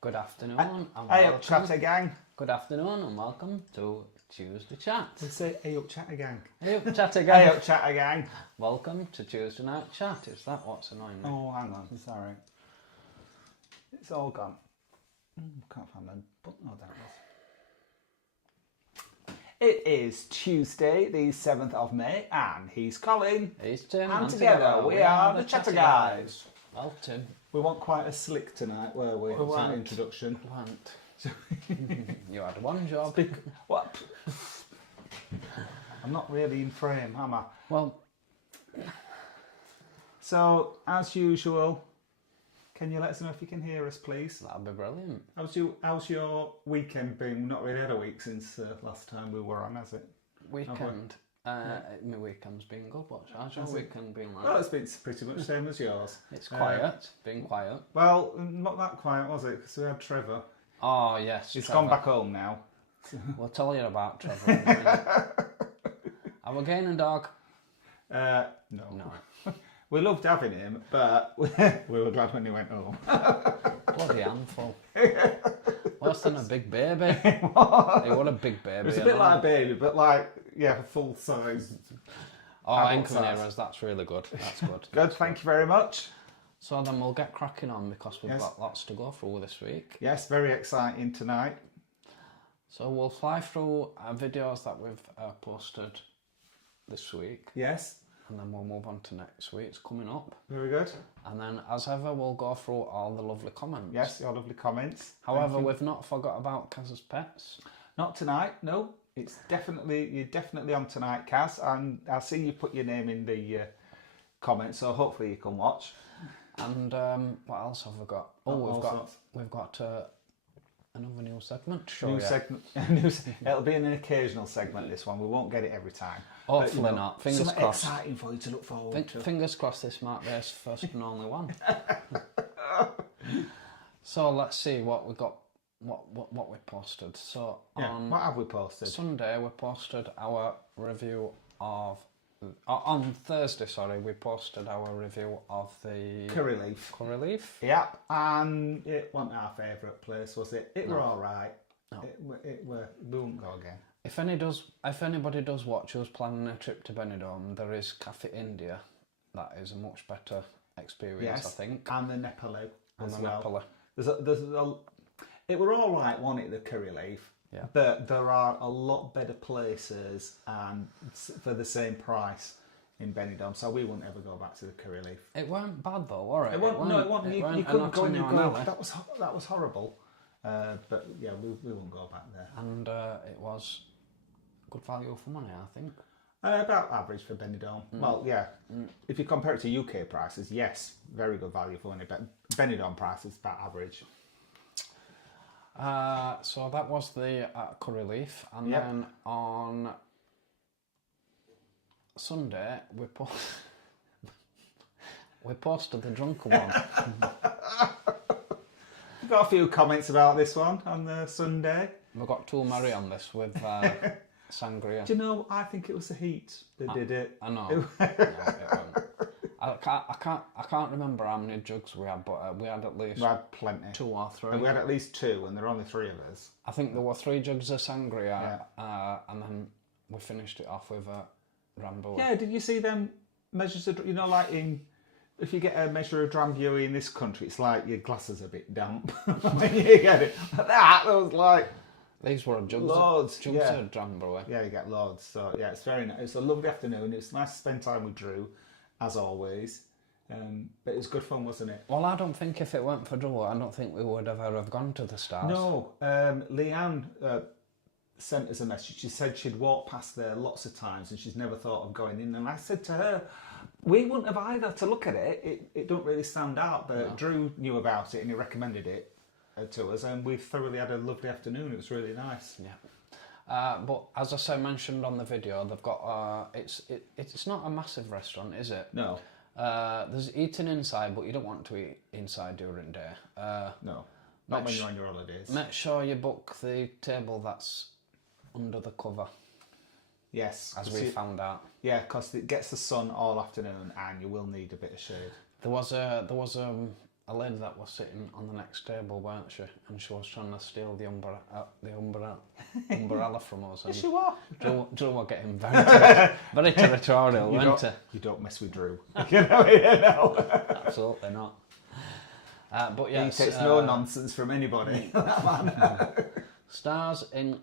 Good afternoon and Hey welcome. up chatter gang. Good afternoon and welcome to Tuesday Chat. Let's say hey up chatter gang. Hey up chatter gang. Hey up chatter gang. Welcome to Tuesday Night Chat. Is that what's annoying me? Oh, hang on, sorry. It's all gone. Can't find my button. Oh, that was. It is Tuesday, the 7th of May, and he's Colin. He's Tim. And together we are the Chatter Guys. Well, Tim. We weren't quite as slick tonight, were we? We weren't. Introduction. You had one job. What? I'm not really in frame, am I? Well, so, as usual, can you let us know if you can hear us, please? that'd be brilliant. How's your weekend been? We've not really had a week since last time we were on, has it? Weekend. My weekend's been good. How's your weekend been like? Well, it's been pretty much the same as yours. It's quiet. Been quiet. Well, not that quiet, was it? Because we had Trevor. Oh, yes. He's Trevor. gone back home now. We'll tell you about Trevor in a minute. Are we getting a dog? No. No. We loved having him, but we were glad when he went home. Bloody handful. Worse than a big baby. Hey, what a big baby. It's a bit like a baby, but like, yeah, full size. Oh, Anchor Neros, that's really good. That's good. Good, thank you very much. So then we'll get cracking on because we've got lots to go through this week. Yes, very exciting tonight. So we'll fly through videos that we've posted this week. Yes. And then we'll move on to next week's coming up. Very good. And then, as ever, we'll go through all the lovely comments. Yes, your lovely comments. However, we've not forgot about Kaz's pets. Not tonight, no. You're definitely on tonight, Kaz, and I see you put your name in the comments, so hopefully you can watch. And what else have we got? Oh, we've got another new segment to show you. It'll be an occasional segment, this one. We won't get it every time. Hopefully but, not. Fingers crossed. Exciting for you to look forward to. Fingers crossed this might be his first and only one. So let's see what we got. What we posted. So on what have we posted? Sunday we posted our review of. On Thursday, we posted our review of the curry leaf. Curry leaf. Yep, and it wasn't our favourite place, was it? It were all right. No. We won't go again. If anybody does watch us planning a trip to Benidorm, there is Cafe India. That is a much better experience, I think. And the Nepali as well. Nepali. It were all right, wasn't it? The curry leaf. Yeah. But there are a lot better places and for the same price in Benidorm, so we wouldn't ever go back to the curry leaf. It weren't bad though, were it? It wasn't. You couldn't go and go. That was horrible. But yeah, we won't go back there. And it was good value for money, I think. About average for Benidorm. Well, yeah. If you compare it to UK prices, yes, very good value for money. But Benidorm prices about average. So that was the curry leaf, and then on Sunday we posted the drunken one. We've got a few comments about this one on the Sunday. We got too merry on this with sangria. Do you know? I think it was the heat that did it. I know. No, it wasn't. I can't remember how many jugs we had, but we had at least. We had plenty. 2 or 3. We had at least 2, and there were only 3 of us. I think there were 3 jugs of sangria, and then we finished it off with a Rambo. Yeah, did you see them measures of, like if you get a measure of Drambuie in this country, it's like your glass is a bit damp. When you get it. That was like... These were jugs loads, of Drambuie. Yeah, you get loads. So yeah, it's very nice. It's a lovely afternoon. It's nice to spend time with Drew, as always. But it was good fun, wasn't it? Well, I don't think if it weren't for Drew, I don't think we would ever have gone to the Stars. No, Leanne sent us a message. She said she'd walked past there lots of times and she's never thought of going in. And I said to her, we wouldn't have either to look at it. It don't really stand out, but Drew knew about it and he recommended it to us, and we thoroughly had a lovely afternoon. It was really nice. Yeah. But as I mentioned on the video, they've got it's not a massive restaurant, is it? No. There's eating inside, but you don't want to eat inside during day. No. Not when you're on your holidays. Make sure you book the table that's under the cover. Yes. as we found out. Yeah, because it gets the sun all afternoon and you will need a bit of shade. There was a lady that was sitting on the next table, weren't she? And she was trying to steal the umbrella from us. And Yes, you are. Drew were getting very territorial, weren't he? You don't mess with Drew. You know. Absolutely not. But He yes, takes no nonsense from anybody. That man. Stars in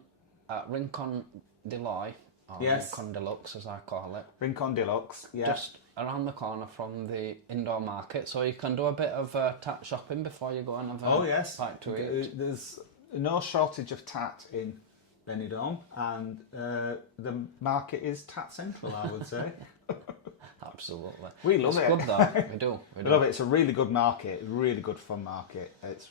Rincon de Loy, or Yes. Rincon Deluxe as I call it. Rincon Deluxe, yeah. Just around the corner from the indoor market, so you can do a bit of tat shopping before you go and have a bite to eat. There's no shortage of tat in Benidorm, and the market is tat central, I would say. Absolutely. We love it. It's good though. We do. We love it. It's a really good market, really good fun market. It's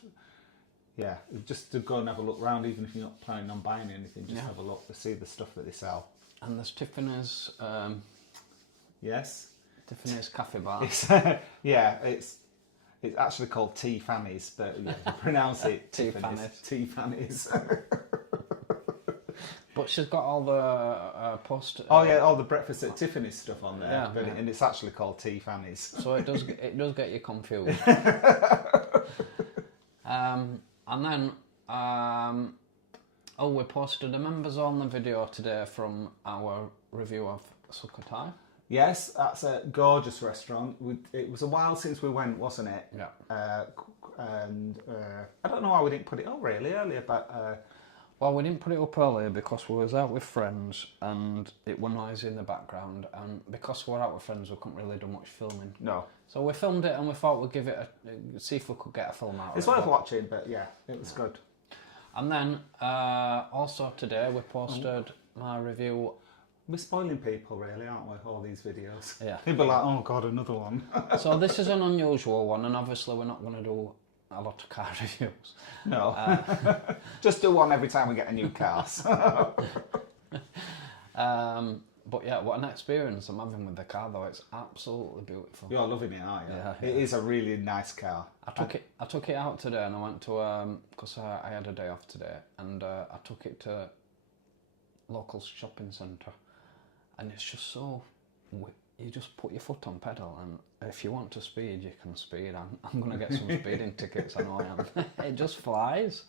just to go and have a look round, even if you're not planning on buying anything, just have a look to see the stuff that they sell. And there's Tiffany's. Yes. Tiffany's Cafe Bar. It's actually called Tea Fanny's, but you pronounce it Tiffany's. Tea Fanny's. But she's got all the post. All the breakfast at Tiffany's stuff on there, Yeah, and it's actually called Tea Fanny's. So it does get you confused. And then we posted a members only video today from our review of Sukhothai. Yes, that's a gorgeous restaurant. It was a while since we went, wasn't it? Yeah. And I don't know why we didn't put it up really earlier, but Well, we didn't put it up earlier because we was out with friends and it was noisy in the background, and because we were out with friends we couldn't really do much filming. no. So we filmed it and we thought we'd give it see if we could get a film out It's of it. worth watching, but yeah, it was good. And then also today we posted my review. We're spoiling people really, aren't we, all these videos? Yeah. People are like, oh God, another one. So this is an unusual one, and obviously we're not going to do a lot of car reviews. No. Just do one every time we get a new car. But yeah, what an experience I'm having with the car though. It's absolutely beautiful. You're loving it, aren't you? Yeah, It is a really nice car. I took it out today and I went to because I had a day off today, and I took it to local shopping centre, and it's just so you just put your foot on pedal, and if you want to speed you can speed. I'm going to get some speeding tickets, I know I am. It just flies.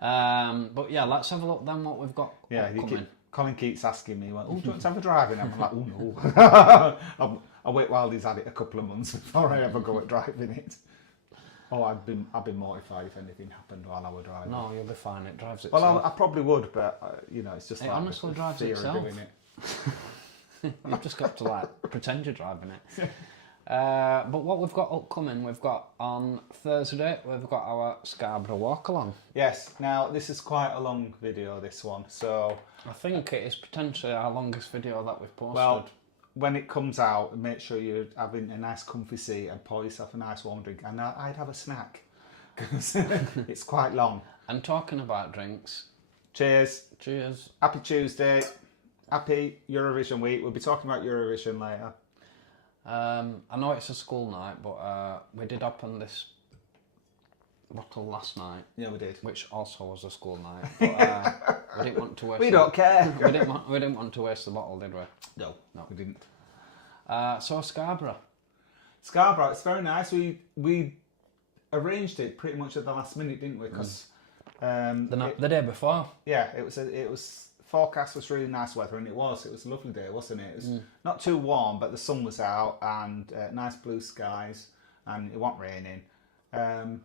But yeah, let's have a look then what we've got coming. Colin keeps asking me, well, oh, do you want to have a drive in? I'm like, oh no. I'll wait while he's had it a couple of months before I ever go at driving it. Oh, I'd be mortified if anything happened while I were driving. No, you'll be fine. It drives itself. Well, I probably would, but it's just it like honestly the drives fear itself. of doing it. You've just got to pretend you're driving it. But what we've got upcoming, we've got on Thursday, we've got our Scarborough walk along. Yes. Now this is quite a long video, this one. So I think it is potentially our longest video that we've posted. Well, when it comes out, make sure you're having a nice comfy seat and pour yourself a nice warm drink. And I'd have a snack because it's quite long. And talking about drinks, cheers. Cheers. Happy Tuesday. Happy Eurovision week. We'll be talking about Eurovision later. I know it's a school night, but we did open this bottle last night. Yeah, we did. Which also was a school night. But we didn't want to waste. We don't care. We didn't want to waste the bottle, did we? No, we didn't. So Scarborough, it's very nice. We arranged it pretty much at the last minute, didn't we? Because the day before. Yeah, it was. Forecast was really nice weather, and it was a lovely day, wasn't it? It was not too warm, but the sun was out, and nice blue skies, and it wasn't raining, and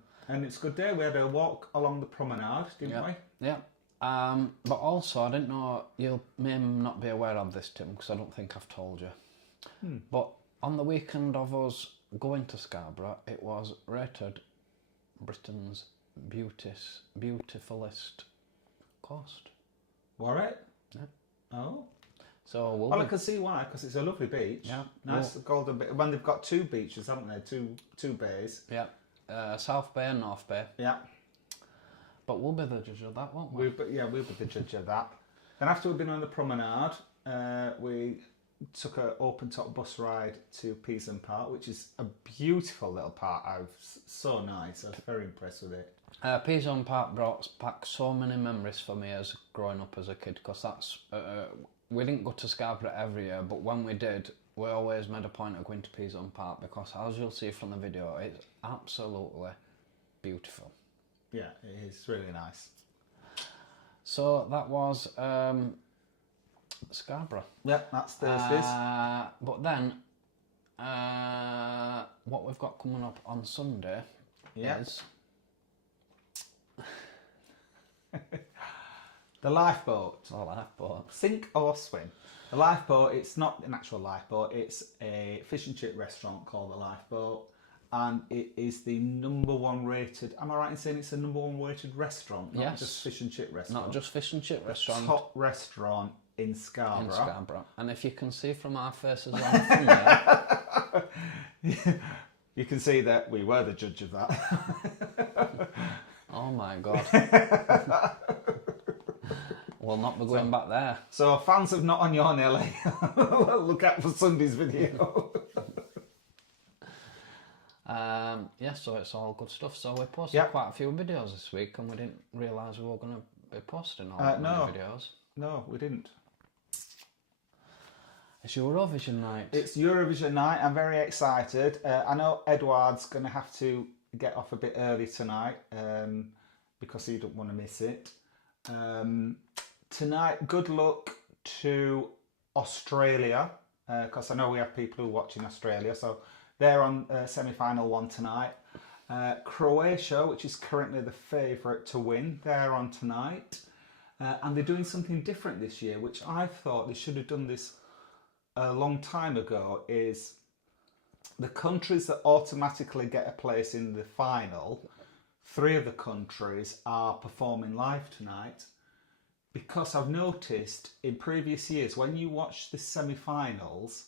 it's a good day. We had a walk along the promenade, didn't we? Yeah. But also, I didn't know, you may not be aware of this, Tim, because I don't think I've told you. But on the weekend of us going to Scarborough, it was rated Britain's beautifulest coast. Were it? Yeah. Oh. So I can see why, because it's a lovely beach. Yeah. Nice golden beach. When they've got two beaches, haven't they? Two bays. Yeah. South Bay and North Bay. Yeah. But we'll be the judge of that, won't we? We'll be the judge of that. Then after we've been on the promenade, we took an open-top bus ride to Peasant Park, which is a beautiful little park. So nice. I was very impressed with it. Peasant Park brought back so many memories for me as growing up as a kid, because that's we didn't go to Scarborough every year, but when we did, we always made a point of going to Peasant Park because, as you'll see from the video, it's absolutely beautiful. Yeah, it is really nice. So that was Scarborough. Yep, that's Thursdays. But then, what we've got coming up on Sunday is... The lifeboat. Oh, lifeboat. Sink or swim. The lifeboat, it's not an actual lifeboat, it's a fish and chip restaurant called the Lifeboat, and it is the #1 rated, am I right in saying it's a #1 rated restaurant? Not just fish and chip restaurant. Not just fish and chip restaurant. Top restaurant in Scarborough. In Scarborough. And if you can see from our faces on the thumbnail... You can see that we were the judge of that. Oh my God. We'll not be going back there. So fans of Not On Your Nelly, look out for Sunday's video. So it's all good stuff. So we posted quite a few videos this week, and we didn't realise we were going to be posting all that many videos. No, we didn't. It's Eurovision night. It's Eurovision night. I'm very excited. I know Edward's going to have to get off a bit early tonight because he don't want to miss it. Tonight, good luck to Australia because I know we have people who are watching Australia. So they're on semi-final 1 tonight. Croatia, which is currently the favourite to win, they're on tonight. And they're doing something different this year, which I thought they should have done this a long time ago, is the countries that automatically get a place in the final, 3 of the countries are performing live tonight. Because I've noticed in previous years, when you watch the semi-finals,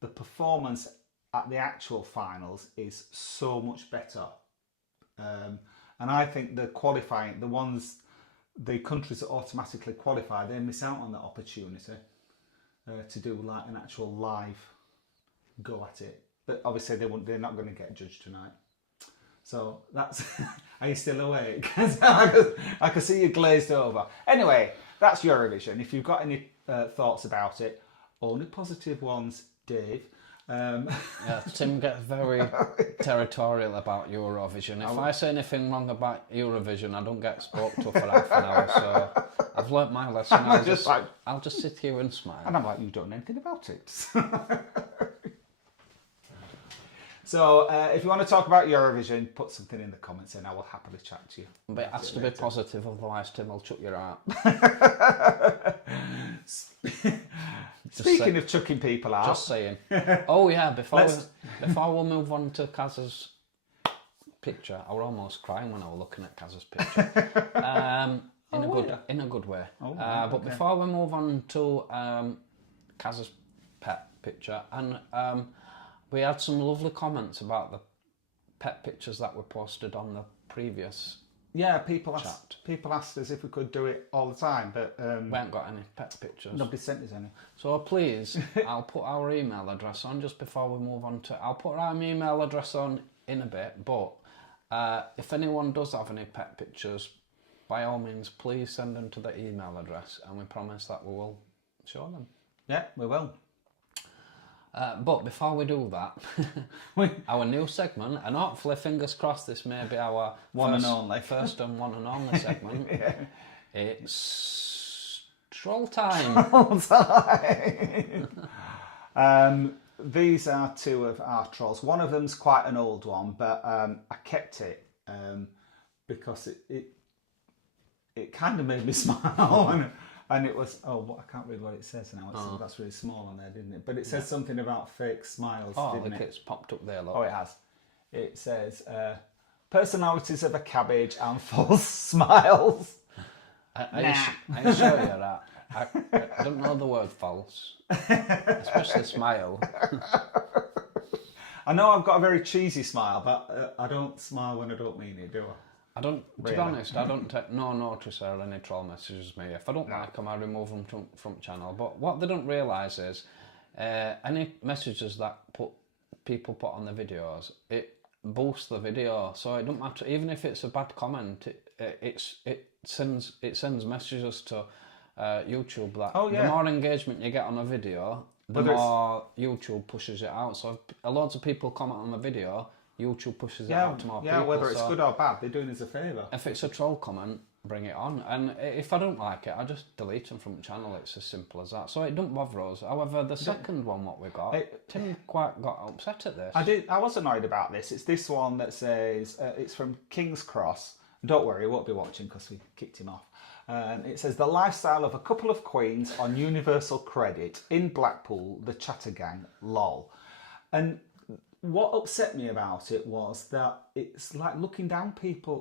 the performance at the actual finals is so much better. And I think the qualifying, the countries that automatically qualify, they miss out on that opportunity to do like an actual live go at it. But obviously they're not going to get judged tonight. So that's... Are you still awake? I can see you glazed over. Anyway, that's Eurovision. If you've got any thoughts about it, only positive ones, Dave. Tim gets very territorial about Eurovision. If I say anything wrong about Eurovision, I don't get spoke to for half an hour. So I've learnt my lesson. I'll just sit here and smile. And I'm like, you don't know anything about it. So if you want to talk about Eurovision, put something in the comments and I will happily chat to you. But it has to be positive, otherwise Tim will chuck your out. Speaking of chucking people out. Just saying. Oh yeah, before we move on to Kaz's picture, I was almost crying when I was looking at Kaz's picture. In a good way. But before we move on to Kaz's pet picture, and we had some lovely comments about the pet pictures that were posted on the previous people asked us if we could do it all the time, but we haven't got any pet pictures. Nobody sent us any. So please, I'll put our email address on just before we move on to... I'll put our email address on in a bit, but if anyone does have any pet pictures, by all means, please send them to the email address, and we promise that we will show them. Yeah, we will. But before we do that, our new segment, and hopefully, fingers crossed, this may be our first and one and only segment. It's troll time. These are 2 of our trolls. One of them's quite an old one, but I kept it because it kind of made me smile. And it was, I can't read what it says now. That's really small on there, didn't it? But it says something about fake smiles, didn't it? It's popped up there, look. Oh, it has. It says, personalities of a cabbage and false smiles. Are you sure you're that? I don't know the word false, especially smile. I know I've got a very cheesy smile, but I don't smile when I don't mean it, do I? To be honest, I don't take no notice or any troll messages me. If I don't like them, I remove them from channel. But what they don't realise is, any messages that people put on the videos, it boosts the video. So it don't matter, even if it's a bad comment, it sends messages to YouTube. That Oh, yeah. the more engagement you get on a video, the more YouTube pushes it out. So if loads of people comment on the video, YouTube pushes it out to more people. Yeah, whether it's good or bad, they're doing us a favour. If it's a troll comment, bring it on. And if I don't like it, I just delete them from the channel. It's as simple as that. So it don't bother us. However, the second one, what we got, Tim quite got upset at this. I was annoyed about this. It's this one that says, it's from King's Cross. Don't worry, he won't be watching because we kicked him off. It says, the lifestyle of a couple of queens on universal credit in Blackpool, the Chatter Gang, lol. And what upset me about it was that it's like looking down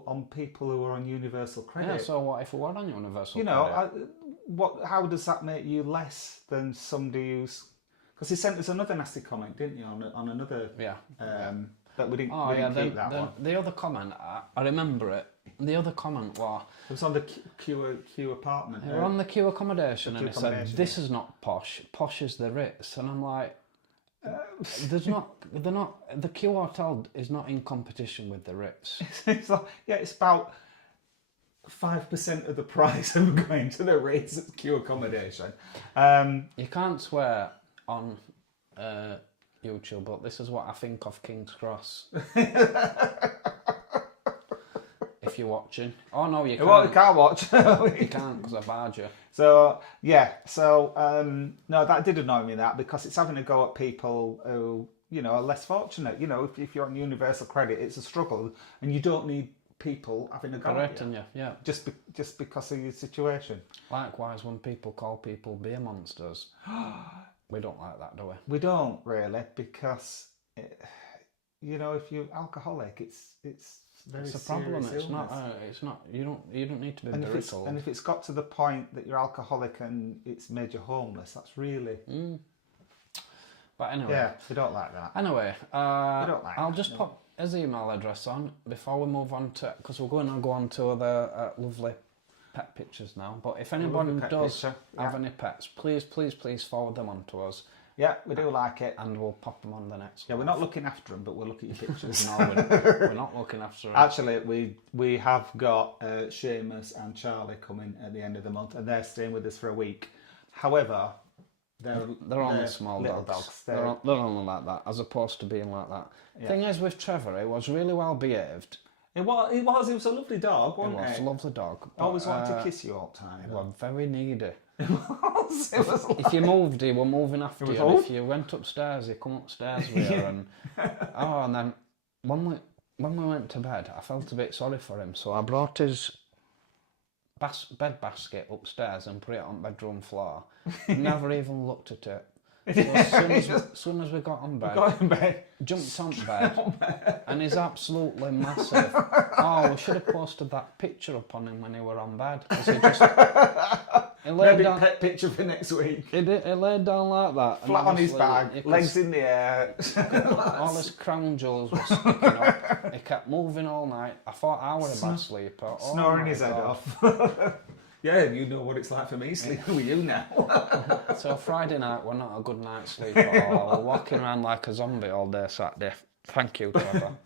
on people who are on universal credit. Yeah, so what if we were on universal You credit? know, how does that make you less than somebody who's... Because he sent us another nasty comment, didn't he, on another... Yeah. But we didn't keep that one. The other comment, I remember it. The other comment was... It was on the Q apartment. They were on the Q accommodation, and it said, accommodation, this is not posh. Posh is the Ritz. And I'm like... the Q Hotel is not in competition with the Ritz. It's like, yeah, it's about 5% of the price of going to the Ritz at Q accommodation. You can't swear on YouTube, but this is what I think of King's Cross. If you're watching. Oh no, you can't. Well, you can't watch. You can't because I barred you. So, yeah. So, no, that did annoy me, that, because it's having to go at people who, you know, are less fortunate. You know, if you're on universal credit, it's a struggle, and you don't need people having a go at you. Yeah. Just because of your situation. Likewise, when people call people beer monsters, we don't like that, do we? We don't really, because, you know, if you're alcoholic, it's very It's a problem. serious It's not. You don't need to be and belittled. if it's got to the point that you're alcoholic and it's made you homeless, that's really. But anyway. Yeah, we don't like that. Anyway, I'll just no. pop his email address on before we move on to, because we're going to go on to the lovely pet pictures now. But if anyone does have any pets, please forward them on to us. Yeah, we do like it. And we'll pop them on the next Yeah, one. we're not looking after them, but we'll look at your pictures. No, we're not looking after them. Actually, we have got Seamus and Charlie coming at the end of the month, and they're staying with us for a week. However, they're only small dogs. They're only like that, as opposed to being like that. Yeah. Thing is, with Trevor, he was really well behaved. He was a lovely dog, wasn't he? He was a lovely dog. Always wanted to kiss you all the time. He was very needy. It was If you moved, he were moving after you. And if you went upstairs, he come upstairs with you. And and then when we went to bed, I felt a bit sorry for him, so I brought his bed basket upstairs and put it on the bedroom floor. Never even looked at it. So as soon as we got on bed, jumped on bed, and he's absolutely massive. Oh, we should have posted that picture up on him when he were on bed. He laid Maybe down, pet picture for next week. He laid down like that. Flat on his back, legs in the air. All his crown jewels were sticking up. He kept moving all night. I thought I was a bad sleeper. Snoring his head off. Yeah, you know what it's like for me sleeping with you now. So Friday night, we're not a good night's sleep at all. We're walking around like a zombie all day Saturday. Thank you, Trevor.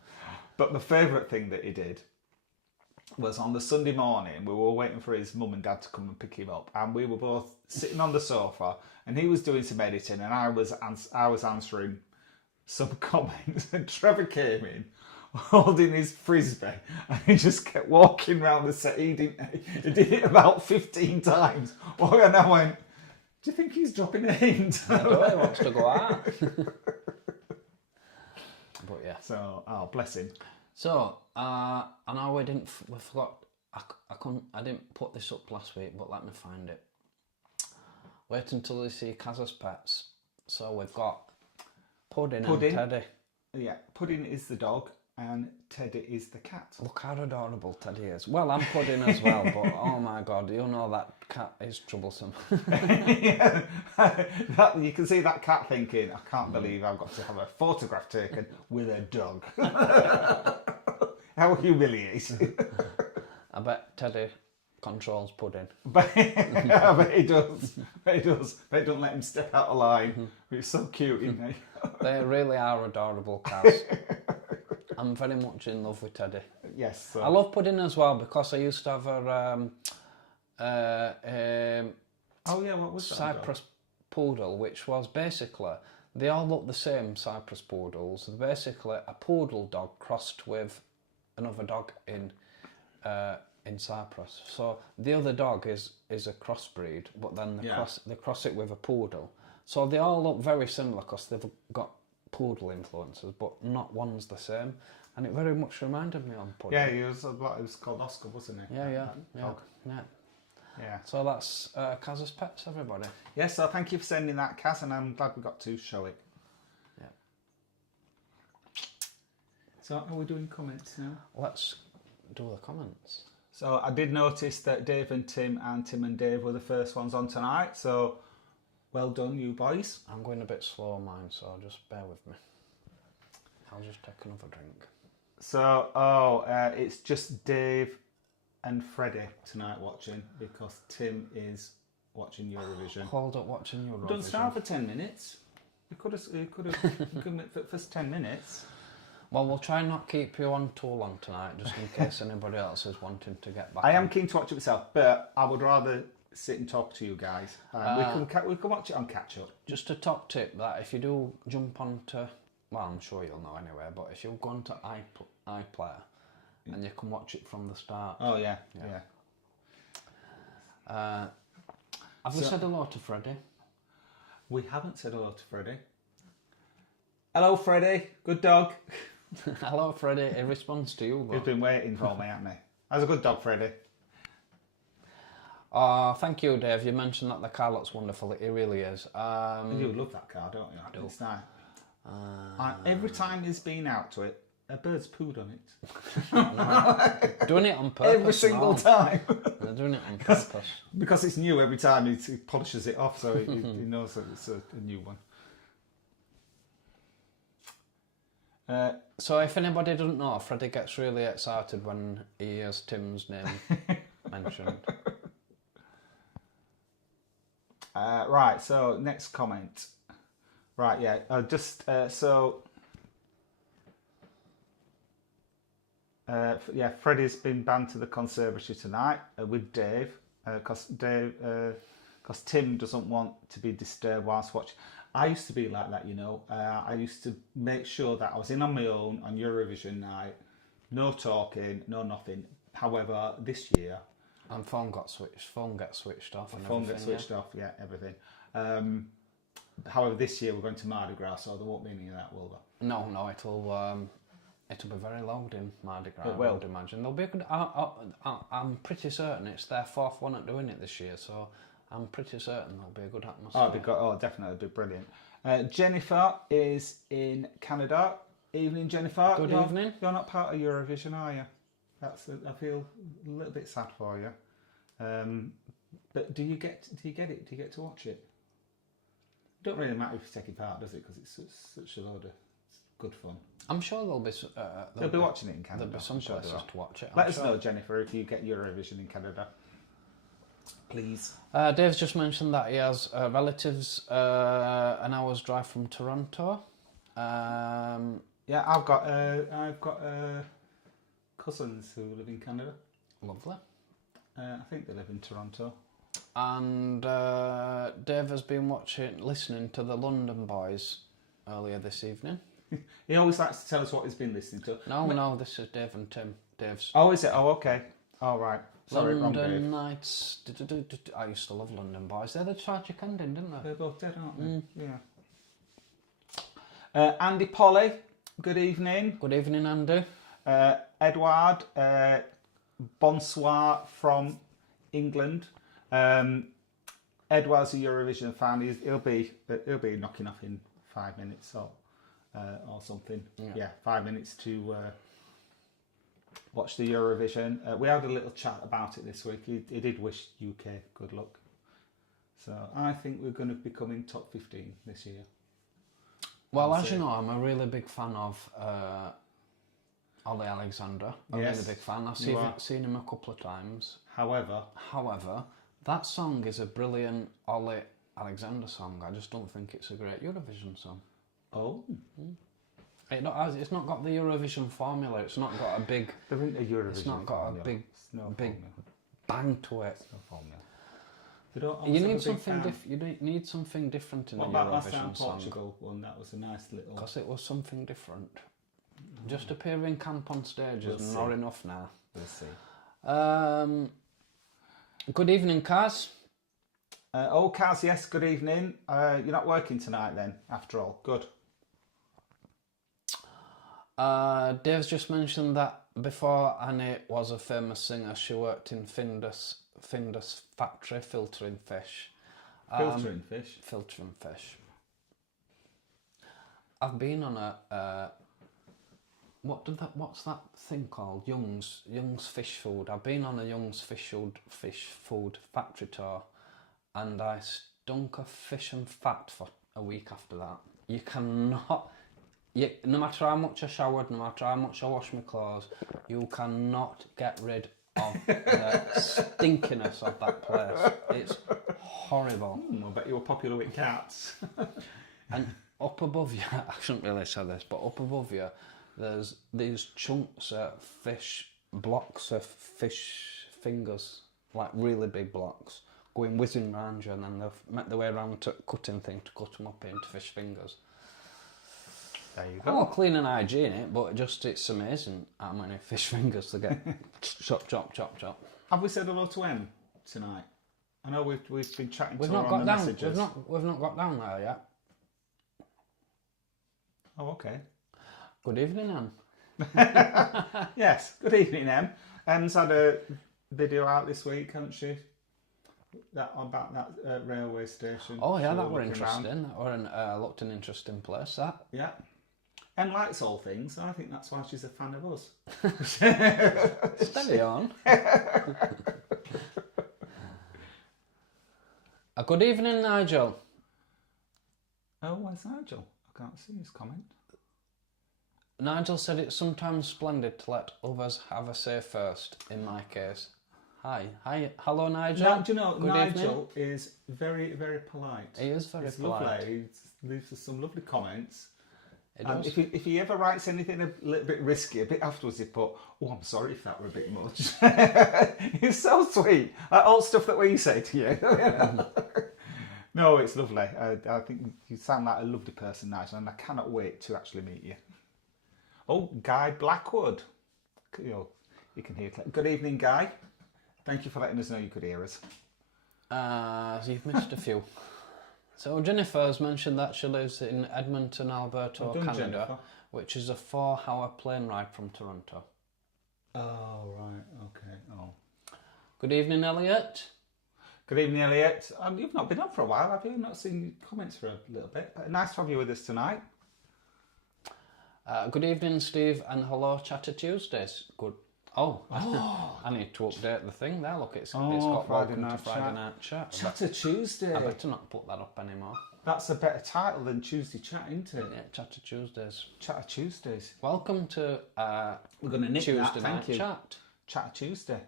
But my favourite thing that he did was on the Sunday morning, we were waiting for his mum and dad to come and pick him up, and we were both sitting on the sofa, and he was doing some editing, and I was answering some comments, and Trevor came in holding his frisbee, and he just kept walking around the set. He did it about 15 times. And I went, do you think he's dropping a hint? I know he wants to go out. But yeah. So, bless him. So, I know we forgot, I didn't put this up last week, but let me find it. Wait until you see Kaz's pets. So we've got Pudding and Teddy. Yeah, Pudding is the dog and Teddy is the cat. Look how adorable Teddy is. Well, I'm Pudding as well, but oh my God, you know that cat is troublesome. Yeah, you can see that cat thinking, I can't believe I've got to have a photograph taken with a dog. How humiliating. I bet Teddy controls Pudding. I bet he does. He does. They don't let him step out of line. He's so cute, isn't he? They really are adorable cats. I'm very much in love with Teddy. Yes. So. I love Pudding as well because I used to have Oh yeah, what was that? Cyprus poodle, which was basically, they all look the same, Cyprus poodles. They're basically a poodle dog crossed with another dog in Cyprus. So the other dog is a crossbreed, but then they cross it with a poodle. So they all look very similar because they've got poodle influences, but not one's the same. And it very much reminded me of Pudding. Yeah, it was called Oscar, wasn't it? Yeah. So that's Kaz's Pets, everybody. Yeah, so thank you for sending that, Kaz, and I'm glad we got to show it. Yeah. So are we doing comments now? Let's do the comments. So I did notice that Dave and Tim and Dave were the first ones on tonight, so well done, you boys. I'm going a bit slow on mine, so just bear with me. I'll just take another drink. So, it's just Dave and Freddie tonight watching because Tim is watching Eurovision. Hold up, watching Eurovision. Don't start for 10 minutes. You could have commit for 10 minutes. Well, we'll try and not keep you on too long tonight, just in case anybody else is wanting to get back. I am keen to watch it myself, but I would rather sit and talk to you guys. We can watch it on catch up. Just a top tip that if you do jump onto, well, I'm sure you'll know anyway, but if you go onto iPlayer and you can watch it from the start. Oh yeah. Have we said hello to Freddie? We haven't said hello to Freddie. Hello, Freddie. Good dog. Hello, Freddie. He responds to you. He's been waiting for me, hasn't he? That's a good dog, Freddie. Thank you, Dave. You mentioned that the car looks wonderful. It really is. You love that car, don't you? I do. It's nice. Every time he's been out to it, a bird's pooed on it. Doing it on purpose. Every single time. They're doing it on purpose. Because it's new every time, he polishes it off, so he knows that it's a new one. So if anybody doesn't know, Freddie gets really excited when he hears Tim's name mentioned. Right, so next comment. Right, yeah, Freddie's been banned to the conservatory tonight with Dave because Tim doesn't want to be disturbed whilst watching. I used to be like that, you know. I used to make sure that I was in on my own on Eurovision night, no talking, no nothing. However, this year, and phone gets switched off. And phone gets switched off, yeah, everything. However, this year we're going to Mardi Gras, so there won't be any of that, will there? No, it'll be very loud in Mardi Gras. It will. I would imagine there'll be a good. I'm pretty certain it's their fourth one at doing it this year, so I'm pretty certain there'll be a good atmosphere. Definitely, it'll be brilliant. Jennifer is in Canada. Evening, Jennifer. Good evening. You're not part of Eurovision, are you? I feel a little bit sad for you. But do you get it? Do you get to watch it? It don't really matter if you're taking part, does it? Because it's such a load of good fun. I'm sure they'll be watching it in Canada. There'll be some places to watch it. Let us know, Jennifer, if you get Eurovision in Canada. Please. Dave's just mentioned that he has relatives an hour's drive from Toronto. Yeah, I've got cousins who live in Canada. Lovely. I think they live in Toronto. And Dave has been listening to the London Boys earlier this evening. He always likes to tell us what he's been listening to. No, this is Dave and Tim. Dave's. Oh, is it? Oh, okay. All right. Sorry, London Nights. I used to love London Boys. They're the tragic ending, didn't they? They're both dead, aren't they? Yeah. Andy Polly, good evening. Good evening, Andy. Edward, bonsoir from England. Edward's a Eurovision fan. He'll be knocking off in 5 minutes or something. Yeah, 5 minutes to watch the Eurovision. We had a little chat about it this week. He did wish UK good luck. So I think we're going to be coming top 15 this year. Well, as you know, I'm a really big fan of Ollie Alexander. I'm Yes, really big fan. I've seen him a couple of times. However, that song is a brilliant Ollie Alexander song. I just don't think it's a great Eurovision song. oh, It's not got the Eurovision formula. It's not got a big. there isn't a Eurovision. It's not got formula. a big It's no big formula. bang to it. It's no formula. They don't You always have need a big something fan. You need something different in What a about last time Eurovision song. Portugal one? That was a nice little... Because it was something different. Just appearing camp on stage is We'll not see. enough now. We'll see. Good evening, Kaz. Kaz, yes, good evening. You're not working tonight then, after all. Good. Dave's just mentioned that before Annie was a famous singer, she worked in Findus factory filtering fish. Filtering fish? Filtering fish. I've been on a... what's that thing called? Young's Fish Food. I've been on a Young's Fish Food factory tour, and I stunk of fish and fat for a week after that. You cannot... no matter how much I showered, no matter how much I washed my clothes, you cannot get rid of the stinkiness of that place. It's horrible. I bet you were popular with cats. And up above you, I shouldn't really say this, but up above you, there's these chunks of fish, blocks of fish fingers, like really big blocks, going whizzing round you, and then they've met their way around to cutting thing to cut them up into fish fingers. There you go. Oh, clean and hygienic, but it's amazing how many fish fingers they get. Chop, chop, chop, chop. Have we said hello to Em tonight? I know we've been chatting We've to her not on got the down. messages. We've not got down there yet. Oh, okay. Good evening, Anne. Yes, good evening, Em. Em's had a video out this week, hasn't she? About that railway station. Oh yeah, She that were looking interesting. round. That were looked an interesting place. That. Yeah. Em likes all things, and I think that's why she's a fan of us. Steady on. A good evening, Nigel. Oh, where's Nigel? I can't see his comment. Nigel said it's sometimes splendid to let others have a say first, in my case. Hi. Hello, Nigel. Now, do you know, Good Nigel is very, very polite. He is very He's polite. lovely. He leaves us some lovely comments. He And does. if he ever writes anything a little bit risky, a bit afterwards, he put, "Oh, I'm sorry if that were a bit much." He's so sweet. All stuff that we say to you. No, it's lovely. I think you sound like a lovely person, Nigel, and I cannot wait to actually meet you. Oh, Guy Blackwood. You can hear. Good evening, Guy. Thank you for letting us know you could hear us. So you've missed a few. So Jennifer's mentioned that she lives in Edmonton, Alberta, Canada, Jennifer. which is a 4-hour plane ride from Toronto. Oh, right. Okay. Oh. Good evening, Elliot. Good evening, Elliot. You've not been on for a while, have you? Not seen comments for a little bit. But nice to have you with us tonight. Good evening, Steve, and hello, Chatter Tuesdays. Good. Oh, I need to update the thing there. Look, it's got Friday welcome to night Friday chat. night chat. Chatter Tuesday. I better not put that up anymore. That's a better title than Tuesday Chat, isn't it? Yeah, Chatter Tuesdays. Chatter Tuesdays. Welcome to We're going to nick Tuesday that. night Thank you. chat. Chatter Tuesday.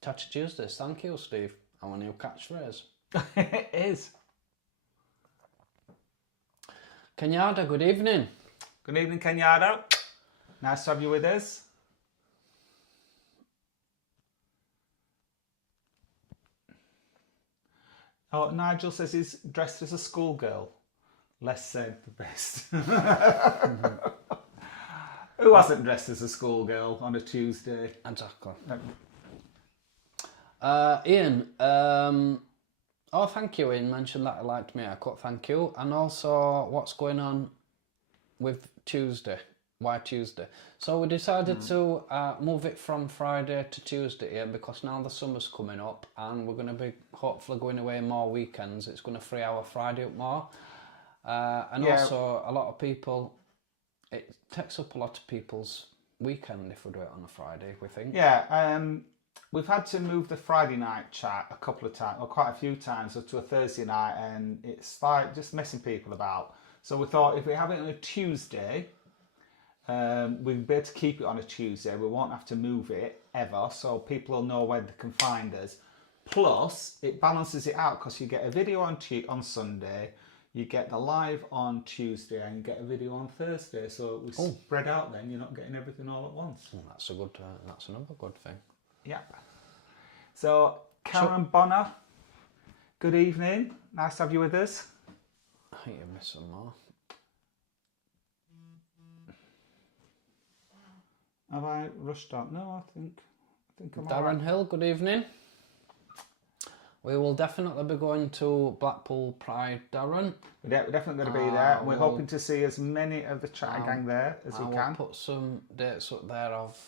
Chatter Tuesdays. Thank you, Steve. Our new catchphrase. It is. Kenyatta, good evening. Good evening, Kenyatta. Nice to have you with us. Oh, Nigel says he's dressed as a schoolgirl. Less said, the best. Who hasn't dressed as a schoolgirl on a Tuesday? Exactly. Ian, thank you. Ian mentioned that he liked my haircut. Thank you. And also, what's going on with Tuesday? Why Tuesday? So we decided to move it from Friday to Tuesday here because now the summer's coming up and we're going to be hopefully going away more weekends. It's going to free our Friday up more. Also, a lot of people, it takes up a lot of people's weekend if we do it on a Friday, we think. Yeah, we've had to move the Friday night chat a couple of times, or quite a few times, to a Thursday night, and it's like just messing people about. So we thought if we have it on a Tuesday, we'd be able to keep it on a Tuesday. We won't have to move it ever, so people will know where they can find us. Plus, it balances it out because you get a video on Sunday, you get the live on Tuesday, and you get a video on Thursday. So we spread out. Then you're not getting everything all at once. That's a good. That's another good thing. Yeah. So Karen Bonner good evening. Nice to have you with us. I think you're missing more. Have I rushed on? No, I think I'm Darren alright. Hill, good evening. We will definitely be going to Blackpool Pride, Darren. We're definitely going to be there. We're well, hoping to see as many of the chat gang there as we I can. will put some dates up there of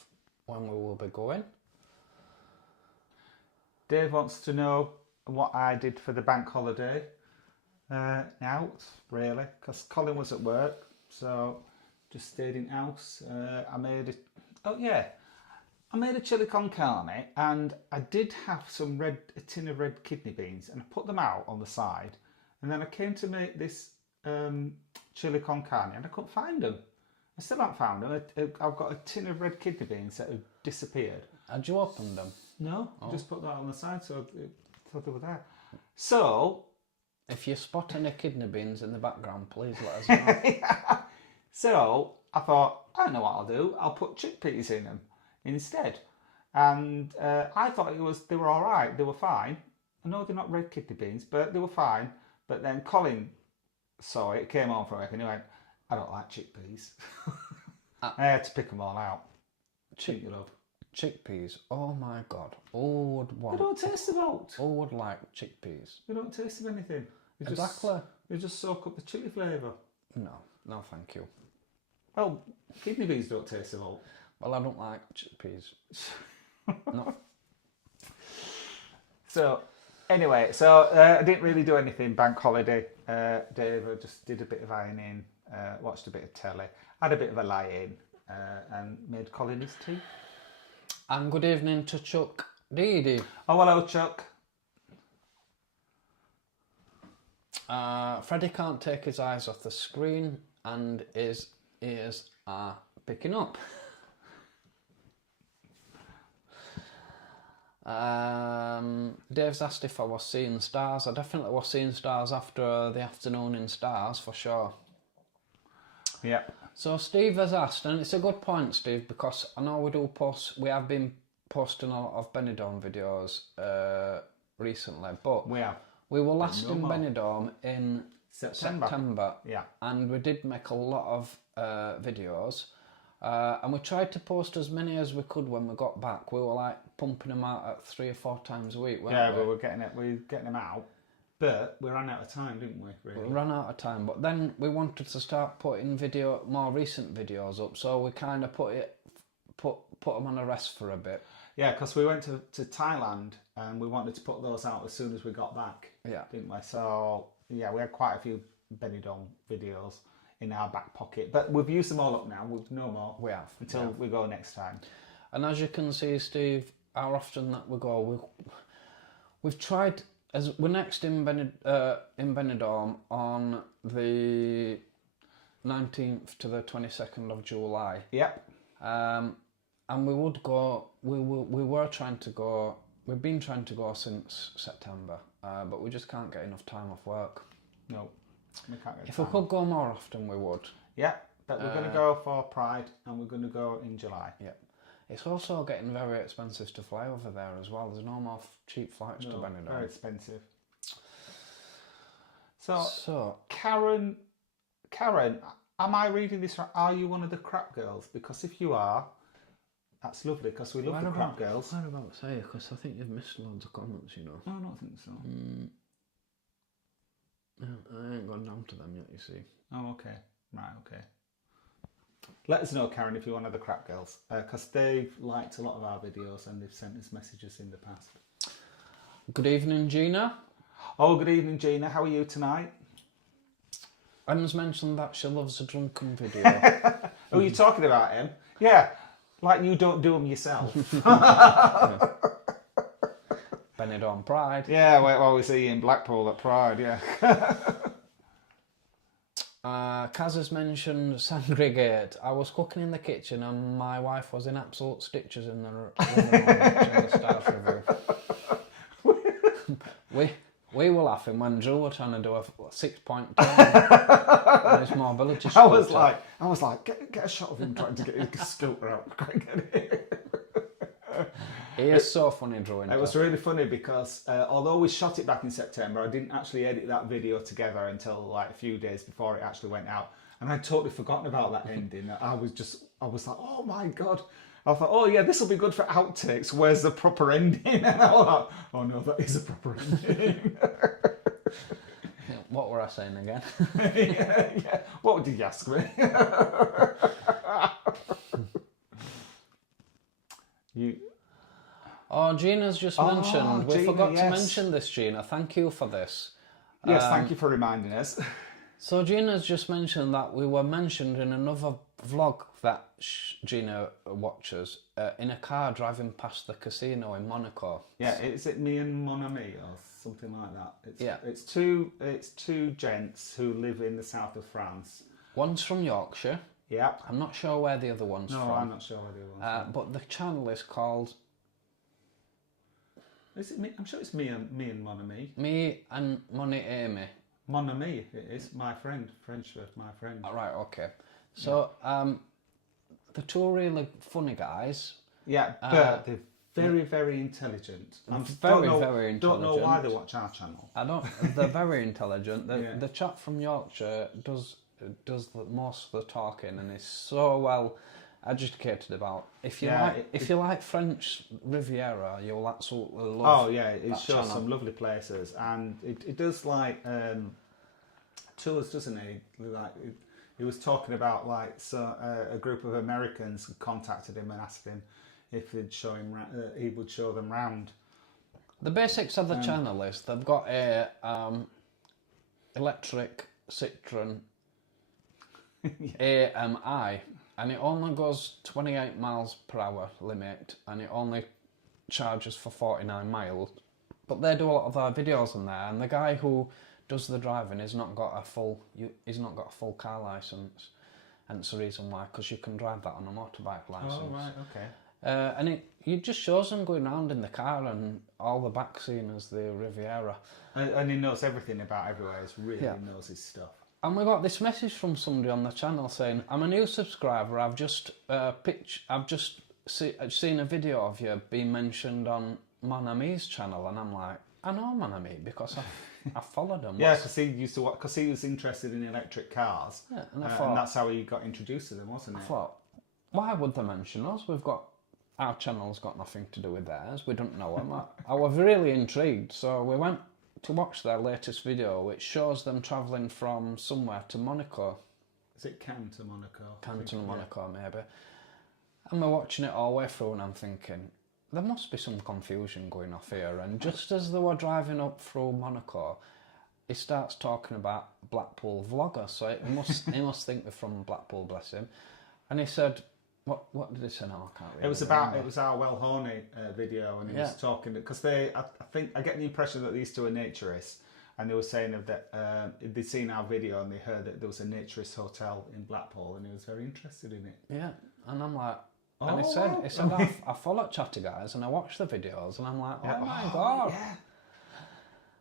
when we will be going. Dave wants to know what I did for the bank holiday. Now, really, because Colin was at work, so just stayed in house. I made a chili con carne, and I did have a tin of red kidney beans, and I put them out on the side, and then I came to make this chili con carne, and I couldn't find them. I still haven't found them. I've got a tin of red kidney beans that have disappeared. Had you opened them? No, I just put that on the side, so I thought they were there. So, if you spot any kidney beans in the background, please let us know. yeah. So I thought, I know what I'll do. I'll put chickpeas in them instead. And I thought they were all right. They were fine. I know they're not red kidney beans, but they were fine. But then Colin saw it, came home from work, and he went, I don't like chickpeas. I had to pick them all out. Chickpeas, oh my god, who would want? They don't taste of oat. Who would like chickpeas? They don't taste of anything. Exactly. They just soak up the chilli flavour. No, thank you. Well, kidney beans don't taste of oat. Well, I don't like chickpeas. No. So, anyway, I didn't really do anything bank holiday. Dave, I just did a bit of ironing, watched a bit of telly, had a bit of a lie-in, and made Colin his tea. And good evening to Chuck Deedy. Oh, hello, Chuck. Freddie can't take his eyes off the screen and his ears are picking up. Dave's asked if I was seeing stars. I definitely was seeing stars after the afternoon in stars, for sure. Yeah. So Steve has asked, and it's a good point, Steve, because I know we have been posting a lot of Benidorm videos recently, but we were last in Benidorm in September. Yeah. And we did make a lot of videos, and we tried to post as many as we could when we got back. We were like pumping them out at 3 or 4 times a week, weren't we? We were getting them out. But we ran out of time, didn't we? Really? We ran out of time, but then we wanted to start putting more recent videos up, so we kind of put them on a rest for a bit. Yeah, because we went to Thailand and we wanted to put those out as soon as we got back. Yeah, didn't we? So yeah, we had quite a few Benidorm videos in our back pocket, but we've used them all up now. We've no more. We have until we go next time. And as you can see, Steve, how often that we go, we've tried. As we're next in Benidorm on the 19th to the 22nd of July. Yep. And we would go. We were trying to go. We've been trying to go since September, but we just can't get enough time off work. No, we can't get. If we could go more often, we would. Yeah, but we're going to go for Pride, and we're going to go in July. Yeah. It's also getting very expensive to fly over there as well. There's no more cheap flights to Benidorm. Very expensive. So Karen, am I reading this right? Are you one of the crap girls? Because if you are, that's lovely, because we love the crap girls. What about say? Because I think you've missed loads of comments, you know. No, I don't think so. I ain't gone down to them yet, you see. Oh, okay. Right, okay. Let us know, Karen, if you're one of the crap girls, because they've liked a lot of our videos and they've sent us messages in the past. Good evening, Gina. Oh, good evening, Gina. How are you tonight? Emma's mentioned that she loves a drunken video. Oh, you're talking about him? Yeah, like you don't do them yourself. Benidorm Pride. Yeah, well, we see you in Blackpool at Pride, yeah. Kaz has mentioned Sangregate. I was cooking in the kitchen and my wife was in absolute stitches in the room watching the Stars review. We were laughing when Drew were trying to do a 6-point turn on his mobility scooter. I was like, get a shot of him trying to get his scooter out. He is so funny, Drew. It was really funny because although we shot it back in September, I didn't actually edit that video together until like a few days before it actually went out. And I'd totally forgotten about that ending. I was like, oh my God. I thought, oh yeah, this will be good for outtakes. Where's the proper ending? And I was like, oh no, that is a proper ending. What were I saying again? yeah. What did you ask me? Oh, Gina's just mentioned. We Gina, forgot to yes. mention this, Gina. Thank you for this. Yes, thank you for reminding us. So Gina's just mentioned that we were mentioned in another vlog that Gina watches in a car driving past the casino in Monaco. Yeah, is it Me and Mon Ami or something like that? Yeah. It's two gents who live in the south of France. One's from Yorkshire. Yeah. I'm not sure where the other one's from. No, I'm not sure where the other one's from. But the channel is called... Is it me? I'm sure it's me and Mon Ami. Me and Money Amy. Mon Ami, it is. My friend. French word, my friend. Right, okay. So, the two really funny guys. Yeah, but they're very, very intelligent. Very intelligent. Don't know why they watch our channel. They're very intelligent. The chap from Yorkshire does most of the talking and is so well educated about. If you like French Riviera, you'll absolutely love. Oh yeah, it shows channel. some lovely places, and it does like tours, doesn't he? Like he was talking about like a group of Americans contacted him and asked him if he'd show him he would show them round. The basics of the channel is they've got a electric Citroen AMI. And it only goes 28 miles per hour limit, and it only charges for 49 miles. But they do a lot of their videos on there, and the guy who does the driving has not got a full car license, and it's the reason why, because you can drive that on a motorbike license. Oh right, okay. And it just shows them going around in the car and all the back scene as the Riviera. And he knows everything about everywhere. He really knows his stuff. And we got this message from somebody on the channel saying, "I'm a new subscriber. I've just seen a video of you being mentioned on Mon Ami's channel," and I'm like, "I know Mon Ami because I followed him." Yeah, because he used to because he was interested in electric cars. Yeah, and that's how he got introduced to them, wasn't it? I thought, why would they mention us? Our channel's got nothing to do with theirs. We don't know them. I was really intrigued, so we went to watch their latest video, which shows them travelling from somewhere to Monaco. Is it Cannes to Monaco? Cannes to Monaco, maybe. And we're watching it all the way through, and I'm thinking, there must be some confusion going off here. And just as they were driving up through Monaco, he starts talking about Blackpool vlogger. So he must think they're from Blackpool, bless him. And he said, what did he say now? I can't remember. It was our Well Horny video, and he was talking because I think I get the impression that these two are naturists, and they were saying that they'd seen our video and they heard that there was a naturist hotel in Blackpool, and he was very interested in it. Yeah, and I'm like, and he said I follow Chatty Guys and I watch the videos, and I'm like, oh my God. Yeah.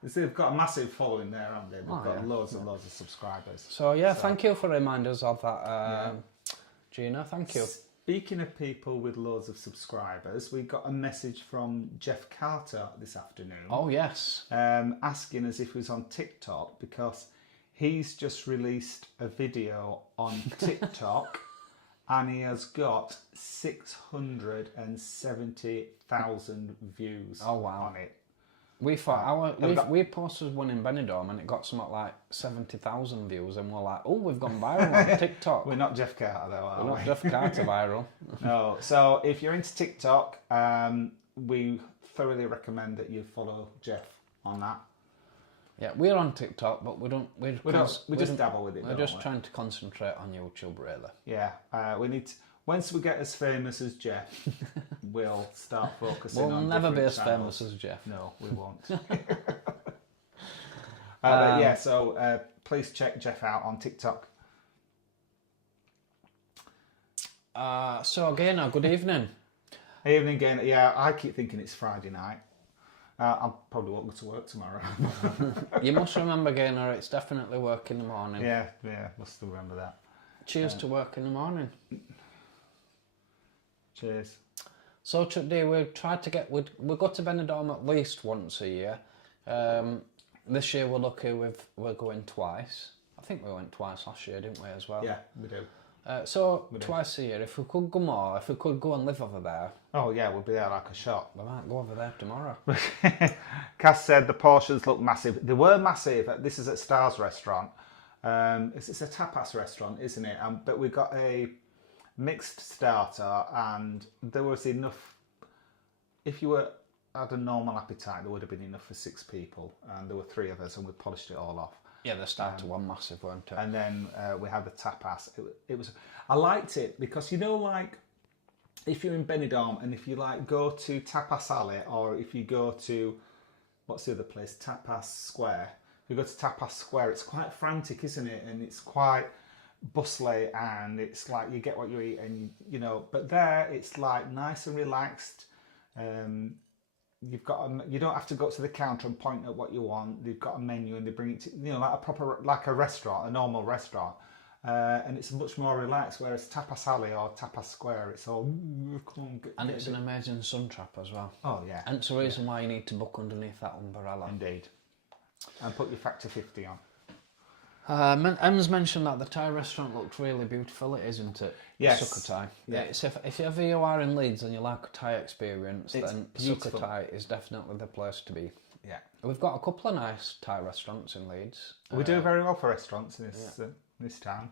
They've got a massive following there, haven't they? They've got loads and loads of subscribers. So thank you for reminding us of that, Gina. Thank you. Speaking of people with loads of subscribers, we got a message from Jeff Carter this afternoon. Oh, yes. Asking us if he was on TikTok, because he's just released a video on TikTok and he has got 670,000 views on it. We thought we posted one in Benidorm and it got something like 70,000 views, and we're like, oh, we've gone viral on TikTok. We're not Jeff Carter though, are we? We're not Jeff Carter viral. No. So if you're into TikTok, we thoroughly recommend that you follow Jeff on that. Yeah, we're on TikTok, but we just dabble with it. We're just trying to concentrate on YouTube, really. Yeah, we need to. Once we get as famous as Jeff, we'll start focusing on. We'll never be as channels. famous as Jeff. No, we won't. So please check Jeff out on TikTok. So Gaynor, good evening. Evening, Gaynor. Yeah, I keep thinking it's Friday night. I probably won't go to work tomorrow. You must remember, Gaynor, it's definitely work in the morning. Yeah, must remember that. Cheers to work in the morning. Cheers. So today we tried to get, we go to Benidorm at least once a year. This year we're lucky we're going twice. I think we went twice last year, didn't we, as well? Yeah, we do. So twice a year. If we could go more, if we could go and live over there. Oh yeah, we'll be there like a shot. We might go over there tomorrow. Cass said the portions look massive. They were massive. This is at Star's restaurant. It's a tapas restaurant, isn't it? But we got a mixed starter, and there was enough. If you had a normal appetite, there would have been enough for 6 people, and there were 3 of us, and we polished it all off. Yeah, the starter one massive, weren't it? And then we had the tapas. It was. I liked it because like if you're in Benidorm and if you like go to Tapas Alley, or if you go to what's the other place, Tapas Square. If you go to Tapas Square, it's quite frantic, isn't it? And it's quite bustly, and it's like you get what you eat, and But there, it's like nice and relaxed. You don't have to go to the counter and point at what you want. They've got a menu and they bring it to like a restaurant, a normal restaurant, and it's much more relaxed. Whereas Tapas Alley or Tapas Square, it's all and it's an amazing sun trap as well. Oh yeah, and it's the reason why you need to book underneath that umbrella. Indeed, and put your factor 50 on. Em's mentioned that the Thai restaurant looked really beautiful, isn't it? Yes. Sukhothai. Yeah. If ever you are in Leeds and you like a Thai experience, then beautiful. Sukhothai is definitely the place to be. Yeah. We've got a couple of nice Thai restaurants in Leeds. We do very well for restaurants in this town.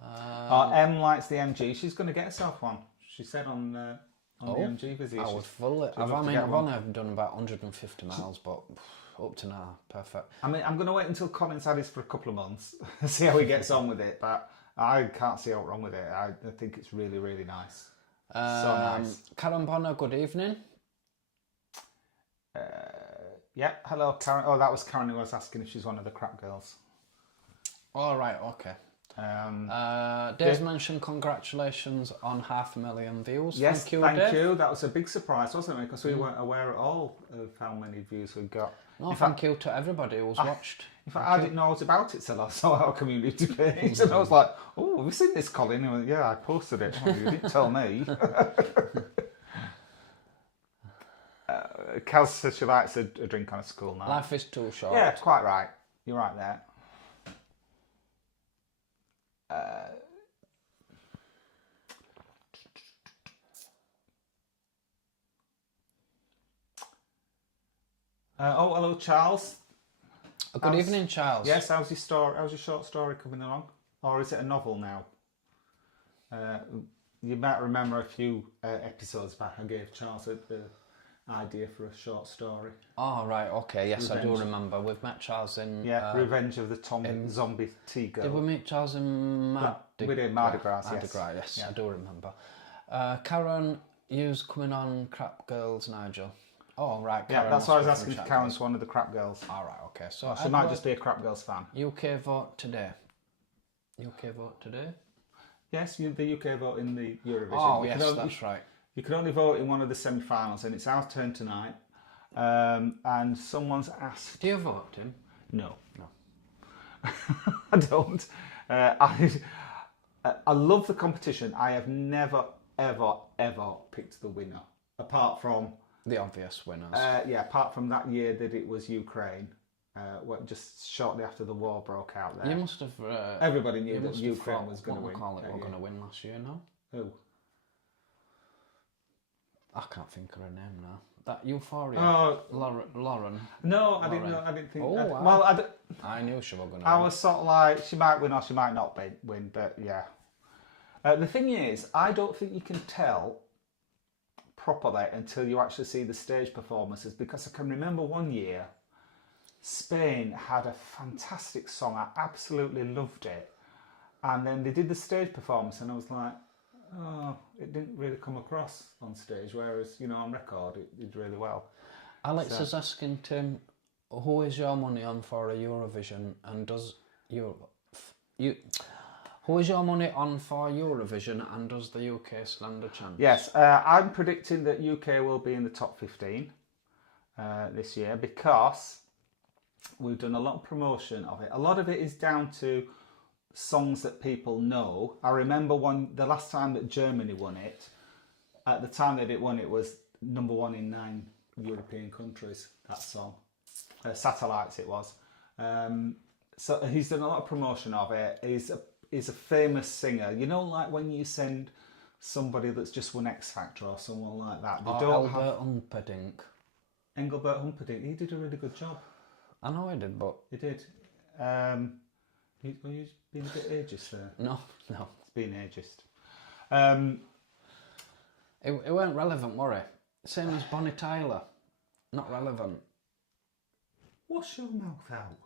Em likes the MG. She's going to get herself one. She said on the MG visit. I would fully. I've only done about 150 miles, but up to now, perfect. I mean, I'm going to wait until Colin's had his for a couple of months, see how he gets on with it, but I can't see what's wrong with it. I think it's really, really nice. So nice. Karen Bonner, good evening. Yeah, hello, Karen. Oh, that was Karen who was asking if she's one of the crap girls. All right, okay. Dave's mentioned congratulations on 500,000 views. Yes, thank you, thank Dave. you. That was a big surprise, wasn't it? Because we weren't aware at all of how many views we got. No, thank you to everybody who's watched. In fact, I didn't know about it till I saw our community page, and I was like, "Oh, have you seen this, Colin?" He went, "Yeah, I posted it." Oh, you didn't tell me. Kaz says she likes a drink on a school night. Life is too short. Yeah, it's quite right. You're right there. Hello, Charles. Good evening, Charles. Yes, how's your story? How's your short story coming along? Or is it a novel now? You might remember a few episodes back I gave Charles the idea for a short story. Oh, right, okay, yes, Revenge. I do remember. We've met Charles in... Revenge of the Zombie Tea Girl. Did we meet Charles in We did Mardi Gras, yes. Mardi Gras, yes, I do remember. Karen, you's coming on Crap Girls, Nigel. Oh, right, Karen. Yeah, that's why I was asking if Karen's one of the Crap Girls. All right, okay. So she might just be a Crap Girls fan. UK vote today. UK vote today? Yes, the UK vote in the Eurovision. Oh, yes, that's right. You can only vote in one of the semi-finals, and it's our turn tonight. And someone's asked... Do you vote, Tim? No. I don't. I love the competition. I have never, ever, ever picked the winner, apart from... The obvious winners. Apart from that year that it was Ukraine, just shortly after the war broke out there. You must have... Everybody knew that Ukraine was going to win. What we're going to win last year, no? Who? I can't think of her name now. That Euphoria. Oh, Lauren. No, I didn't know. I didn't think. Oh, wow. Well, I knew she was going to win. I was sort of like, she might win or she might not win, but yeah. The thing is, I don't think you can tell properly until you actually see the stage performances, because I can remember one year Spain had a fantastic song. I absolutely loved it. And then they did the stage performance and I was like, oh, it didn't really come across on stage, whereas, on record it did really well. Alex is asking Tim, who is your money on for a Eurovision, and does who is your money on for Eurovision, and does the UK stand a chance? Yes, I'm predicting that UK will be in the top 15 this year, because we've done a lot of promotion of it. A lot of it is down to songs that people know. I remember the last time that Germany won it, at the time that it won, it was number 1 in 9 European countries. That song, Satellites, it was. So he's done a lot of promotion of it. He's a famous singer. You know, like when you send somebody that's just won X Factor or someone like that. They don't Albert Humperdinck. Engelbert Humperdinck. He did a really good job. I know he did, but... He did. You being a bit ageist there? No. It's being ageist. It weren't relevant, were it? Same as Bonnie Tyler. Not relevant. Wash your mouth out.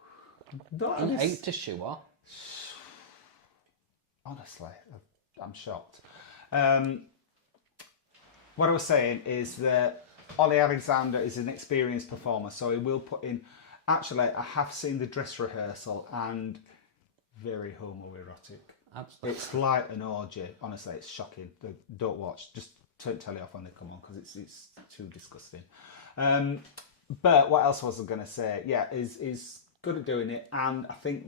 In 80s she was. Honestly, I'm shocked. What I was saying is that Ollie Alexander is an experienced performer, so he will put in... Actually, I have seen the dress rehearsal and very homoerotic. Absolutely. It's like an orgy. Honestly, it's shocking. Don't watch. Just turn telly off when they come on because it's too disgusting. But what else was I going to say? Yeah, is good at doing it, and I think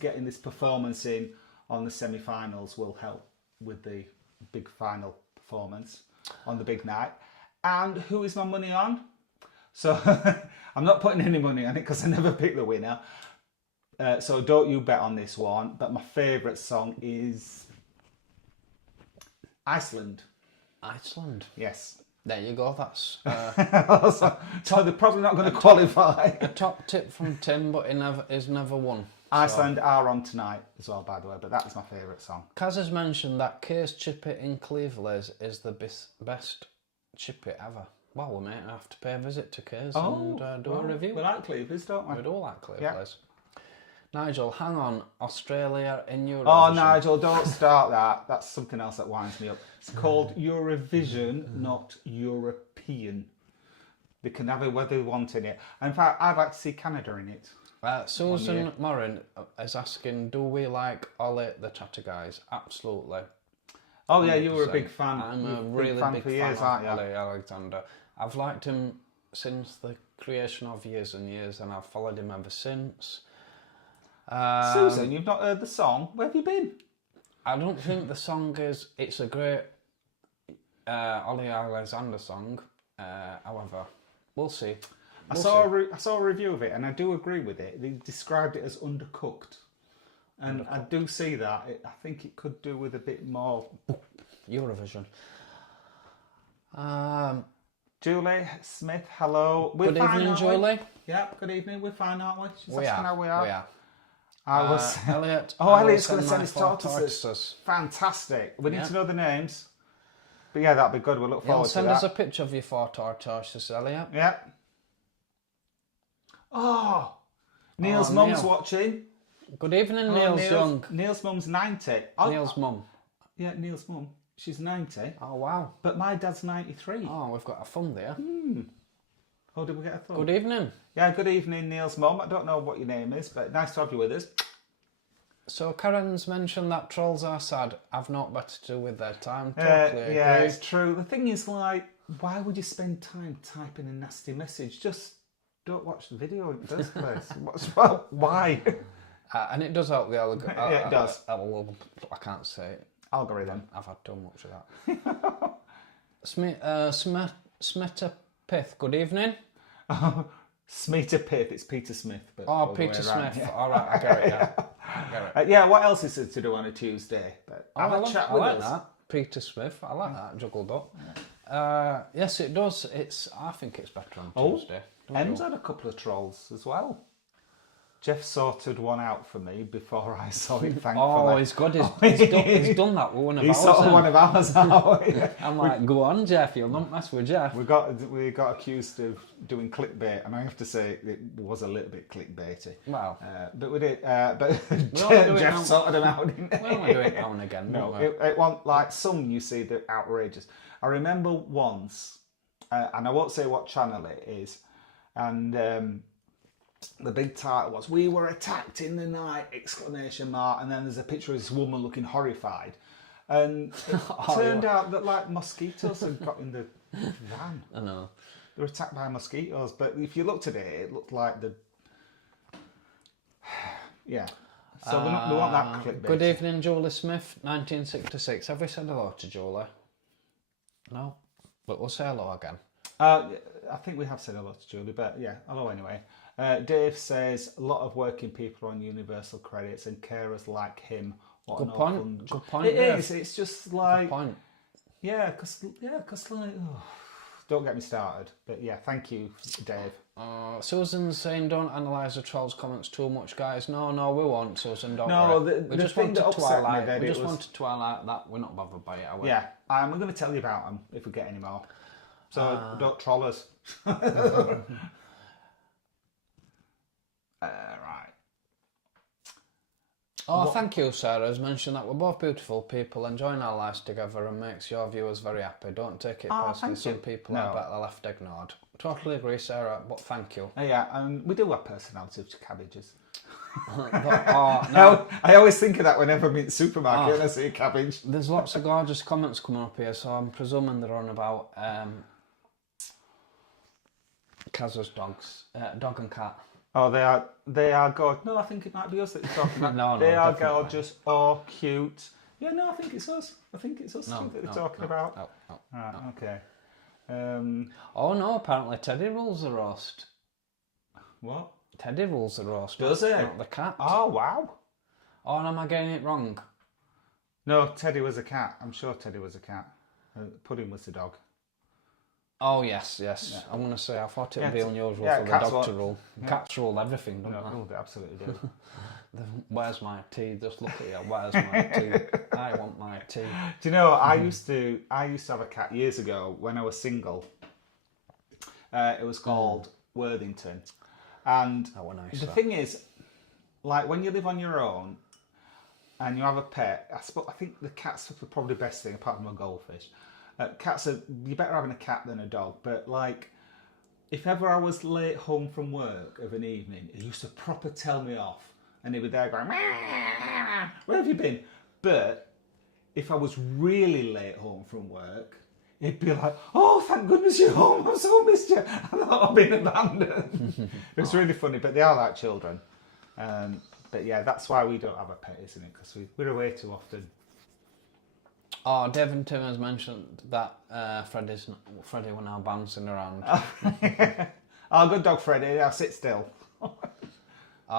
getting this performance in on the semi-finals will help with the big final performance on the big night. And who is my money on? So I'm not putting any money on it because I never pick the winner. So don't you bet on this one. But my favourite song is Iceland. Iceland? Yes. There you go, that's... so they're probably not going to qualify. A top tip from Tim, but he's never won. Iceland are on tonight as well, by the way, but that's my favourite song. Kaz has mentioned that Kay's chippy in Cleveland is the best chippy ever. Well, we might have to pay a visit to Kay's and do a review. We like Cleveland's, don't we? We do like Cleveland's. Yeah. Nigel, hang on. Australia in Eurovision. Oh, Nigel, don't start that. That's something else that winds me up. It's called Eurovision, not European. They can have it whether they want in it. In fact, I'd like to see Canada in it. Susan Morin is asking, do we like Ollie the Chatter Guys? Absolutely. Oh yeah, you were a big fan. I'm a really big fan of Ollie Alexander. I've liked him since the creation of Years and Years, and I've followed him ever since. Susan, you've not heard the song. Where have you been? I don't think the song is... It's a great Ollie Alexander song. However, we'll see. I saw a review of it, and I do agree with it. They described it as undercooked. And I do see that. I think it could do with a bit more... Eurovision. Julie Smith, hello. Good evening, Julie. Yeah, good evening. We're fine, aren't we? She's asking how we are. We are. Elliot. Elliot's going to send his tortoises. Fantastic. We need to know the names. But yeah, that'll be good. We'll look forward to that. Send us a picture of your 4 tortoises, Elliot. Yeah. Oh, Neil's mum's watching. Good evening, Neil's young. Neil's mum's 90. Neil's mum. Yeah, Neil's mum. She's 90. Oh, wow. But my dad's 93. Oh, we've got a fun there. Oh, did we get a thumb? Good evening. Yeah, good evening, Neil's mum. I don't know what your name is, but nice to have you with us. So Karen's mentioned that trolls are sad. I've not better to do with their time. Totally agree. Yeah, it's true. The thing is, like, why would you spend time typing a nasty message? Just don't watch the video in the first place. Why? And it does help the algorithm. Yeah, it does. I can't say it. Algorithm. I've had too much of that. Smeta Pith, good evening. Smeta Pith, it's Peter Smith. But Peter Smith. Yeah. All right, I get it, yeah. Yeah, what else is there to do on a Tuesday? But I like that. Peter Smith, I like that, juggled up. Yeah. Yes, it does. I think it's better on Tuesday. Em's had a couple of trolls as well. Jeff sorted one out for me before I saw it, thankfully. Oh, he's good. He's done that with one of ours. He sorted one of ours out. I'm like, go on, Jeff. You'll not mess with Jeff. We got accused of doing clickbait, and I have to say it was a little bit clickbaity. Wow. But we did. But Jeff sorted them out. We only do it now and again. No, it wasn't like some you see that are outrageous. I remember once, and I won't say what channel it is, and. The big title was "We were attacked in the night!" ! And then there's a picture of this woman looking horrified, and it turned out that like mosquitoes had got in the van. I know they were attacked by mosquitoes, but if you looked at it, it looked like the yeah. So we want that clickbait. Good evening, Julie Smith, 1966. Have we said hello to Julie? No, but we'll say hello again. I think we have said hello to Julie, but yeah, hello anyway. Dave says a lot of working people are on universal credits and carers like him. What Good an point. awful- Good point. It Dave. is. It's just like Good point. yeah, because like don't get me started. But yeah, thank you, Dave. Susan's saying don't analyse the trolls' comments too much, guys. No, we won't, Susan. Don't No, worry. the thing that upset me that we it just was- wanted to highlight that we're not bothered by it, are we? Yeah, and we're going to tell you about them if we get any more. So don't troll us. Right. Thank you, Sarah. Has mentioned that we're both beautiful people enjoying our lives together and makes your viewers very happy. Don't take it personally. thank Some you. people No. are better left ignored. Totally agree, Sarah, but thank you. Yeah, and we do have personalities to cabbages. No, I always think of that whenever I'm in the supermarket and I see a cabbage. there's lots of gorgeous comments coming up here, so I'm presuming they're on about Kaz's dogs, dog and cat. Oh, they are good. No, I think it might be us that you're talking about. No, they are definitely. gorgeous or cute. Yeah, no, I think it's us. I think it's us that they're talking about. No. Right, okay. Oh no, apparently Teddy rules the roast. What? Teddy rules the roast. Does he? Not the cat. Oh, wow. Oh, and am I getting it wrong? No, Teddy was a cat. I'm sure Teddy was a cat. Pudding was the dog. Oh, yes. I want to say, I thought it would be unusual for the cats dog to rule. Yeah. Cats rule everything, don't No, they absolutely do. they? Where's my tea? Just look at you. Where's my tea? I want my tea. Do you know, I used to have a cat years ago when I was single. It was called Worthington. And That were nice. the thing is, like when you live on your own and you have a pet, I think the cat's probably the best thing apart from a goldfish. Cats are, you're better having a cat than a dog, but like if ever I was late home from work of an evening, he used to proper tell me off and he'd be there going, where have you been? But if I was really late home from work, he'd be like, oh, thank goodness you're home, I've so missed you. I thought I've been abandoned. It was really funny, but they are like children. But yeah, that's why we don't have a pet, isn't it? Because we're away too often. Oh, Devon Tim has mentioned that Freddie were now bouncing around. Oh, good dog, Freddie. Now sit still.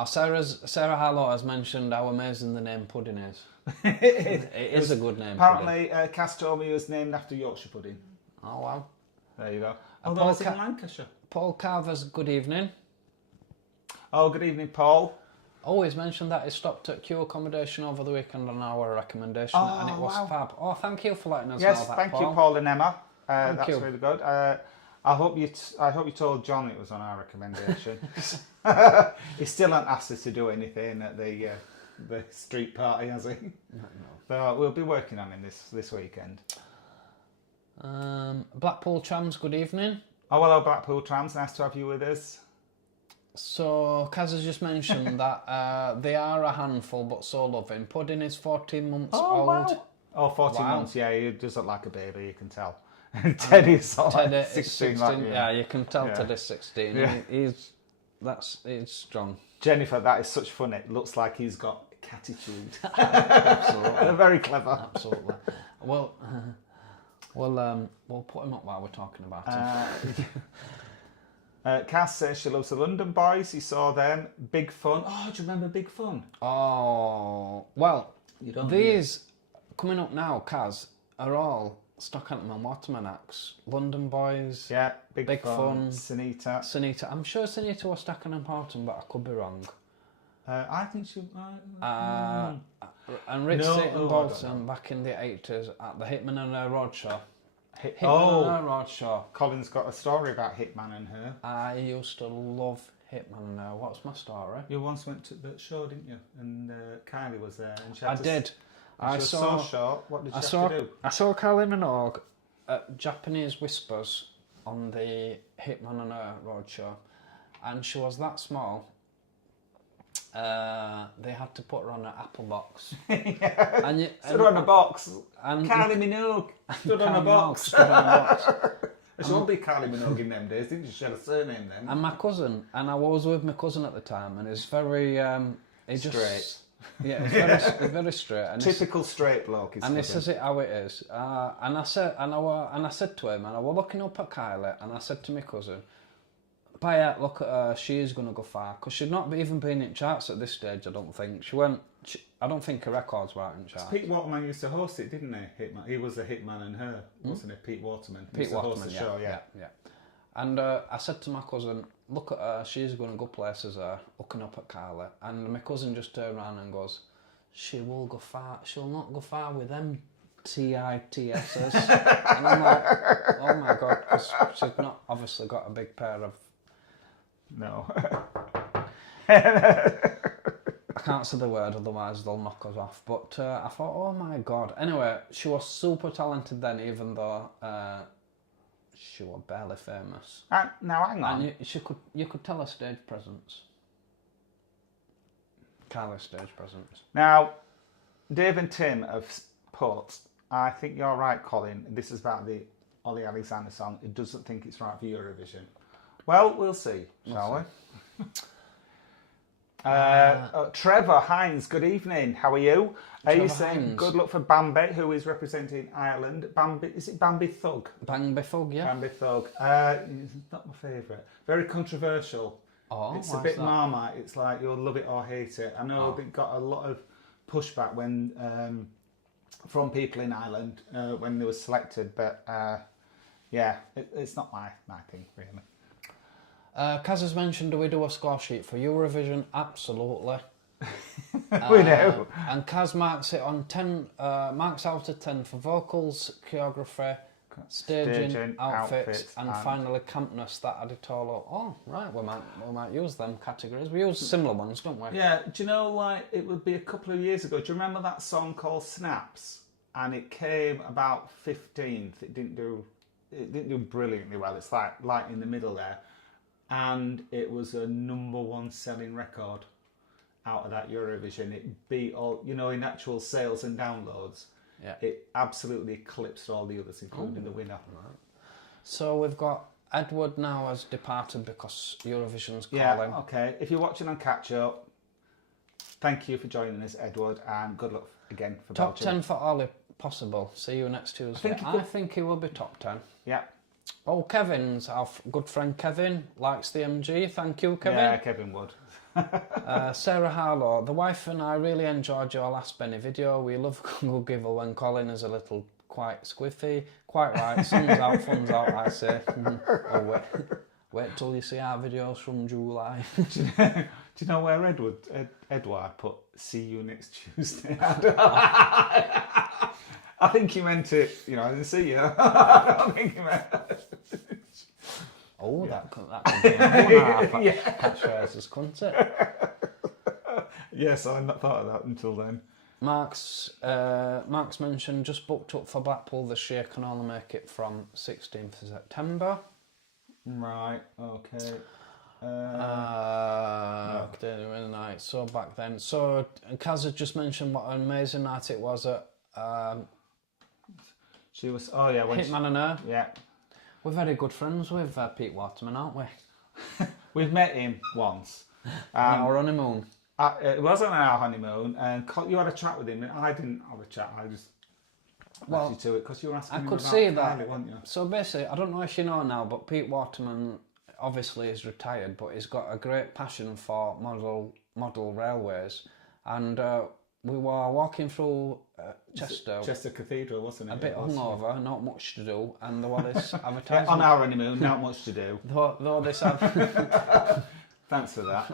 Sarah Harlow has mentioned how amazing the name Pudding is. It is a good name. Apparently, Cass told me it was named after Yorkshire pudding. Oh, wow. There you go. Paul Although it's in Lancashire. Paul Carver's good evening. Oh, good evening, Paul. Oh, he's mentioned that he stopped at Q accommodation over the weekend on our recommendation, and it was fab. Oh, thank you for letting us know that, Yes, thank you, Paul and Emma. That's you. really good. I hope you told John it was on our recommendation. He still hasn't asked us to do anything at the street party, has he? No. So we'll be working on him this weekend. Blackpool Trams, good evening. Oh, hello, Blackpool Trams. Nice to have you with us. So, Kaz has just mentioned that they are a handful, but so loving. Pudding is 14 months old. Wow. Oh, 14 Wow. months, yeah, he does look like a baby, you can tell. And Teddy's sort of Teddy like is 16, 16. like you. Yeah, you can tell Yeah. Teddy's 16. Yeah. He's strong. Jennifer, that is such fun. It looks like he's got catitude. Absolutely. Very clever. Absolutely. Well, we'll put him up while we're talking about him. Cass says she loves the London Boys. You saw them. Big Fun. Oh, do you remember Big Fun? Oh, well, You don't these coming up now, Kaz, are all Stockhampton and Watermanacks. London Boys, Yeah, Big Fun. Sunita. Sunita. I'm sure Sunita was Stockhampton and Porton, but I could be wrong. I think she... And Rich No, State oh, I and don't Bolton back in the 80s at the Hitman and Her Roadshow. Hitman Oh, and Her Roadshow. Colin's got a story about Hitman and her. I used to love Hitman and Her. What's my story? You once went to the show, didn't you? And Kylie was there. And she I had to did. I saw so short. What did she have to do? I saw Kylie Minogue at Japanese Whispers on the Hitman and Her Roadshow, and she was that small. They had to put her on an apple box. Yeah. And Stood on a box. and Kylie Minogue stood on a Kylie Minogue box. stood on a box. She won't be Kylie Minogue in them days, didn't she? She had a surname then. And my cousin, and I was with my cousin at the time, and he's very, he just Straight. Yeah, it's very straight. And Typical straight bloke. And he says it how it is. And I said to him, and I was looking up at Kylie, and I said to my cousin, Paya, look at her, she is going to go far. Because she'd not even been in charts at this stage, I don't think. I don't think her records were out in charts. Pete Waterman used to host it, didn't he? Hitman. He was a Hitman and Her, wasn't it? Pete Waterman. Pete Waterman, host the show, yeah. And I said to my cousin, look at her, she's going to go places there, looking up at Kylie. And my cousin just turned around and goes, she will go far, she'll not go far with them TITSs. And I'm like, oh my God, because she's not obviously got a big pair of... No. I can't say the word, otherwise they'll knock us off. But I thought, oh my God. Anyway, she was super talented then, even though... she was barely famous. Now hang on. And you could tell her stage presence. Kylie's stage presence. Now, Dave and Tim have put, I think you're right, Colin. This is about the Ollie Alexander song. It doesn't think it's right for Eurovision. Well, we'll see, shall we? Trevor Hines, good evening. How are you? Are you saying good luck for Bambi, who is representing Ireland? Bambi, is it Bambi Thug? Bambi Thug, yeah. Bambi Thug. It's not my favourite. Very controversial. Oh, it's a bit Marmite. It's like you'll love it or hate it. I know they got a lot of pushback when from people in Ireland when they were selected, but yeah, it's not my thing really. Kaz has mentioned, do we do a score sheet for Eurovision? Absolutely. We do. And Kaz marks it on 10, marks out of 10 for vocals, choreography, staging, outfits, and finally campness. That added all up. Oh, right, we might use them categories. We use similar ones, don't we? Yeah. Do you know, like it would be a couple of years ago? Do you remember that song called Snaps? And it came about 15th. It didn't do brilliantly well. It's like in the middle there. And it was a #1 selling record out of that Eurovision. It beat all, in actual sales and downloads. Yeah. It absolutely eclipsed all the others, including the winner. Right. So we've got Edward now has departed because Eurovision's calling. Yeah, okay. If you're watching on Catch Up, thank you for joining us, Edward, and good luck again for Top Belgium. 10 for Ollie, possible. See you next Tuesday. I think he will be top 10. Yeah. Oh, Kevin's, our good friend Kevin, likes the MG. Thank you, Kevin. Yeah, Kevin would. Sarah Harlow, the wife and I really enjoyed your last Benny video. We love a good giggle when Colin is a little quite squiffy. Quite right, sun's out, fun's out, I say. Oh, wait till you see our videos from July. Do you know where Edward put see you next Tuesday? I think he meant it, I didn't see you. I don't think he meant it. Oh, yeah. that could be one catchphrases, couldn't it? Yes, I've not thought of that until then. Mark's mentioned just booked up for Blackpool this year, can only make it from 16th of September. Right, okay. Really nice. So back then. So Kaz had just mentioned what an amazing night it was at she was, when Hitman and Her. Yeah. We're very good friends with Pete Waterman, aren't we? We've met him once. On our honeymoon. It wasn't our honeymoon, and you had a chat with him, and I didn't have a chat. I just left you to it because you were asking him about Kylie, weren't you? So basically, I don't know if you know now, but Pete Waterman obviously is retired, but he's got a great passion for model railways, and we were walking through Chester Cathedral, wasn't it? A bit hungover, not much to do, and there was this advertisement. On our honeymoon, not much to do. Though this Thanks for that.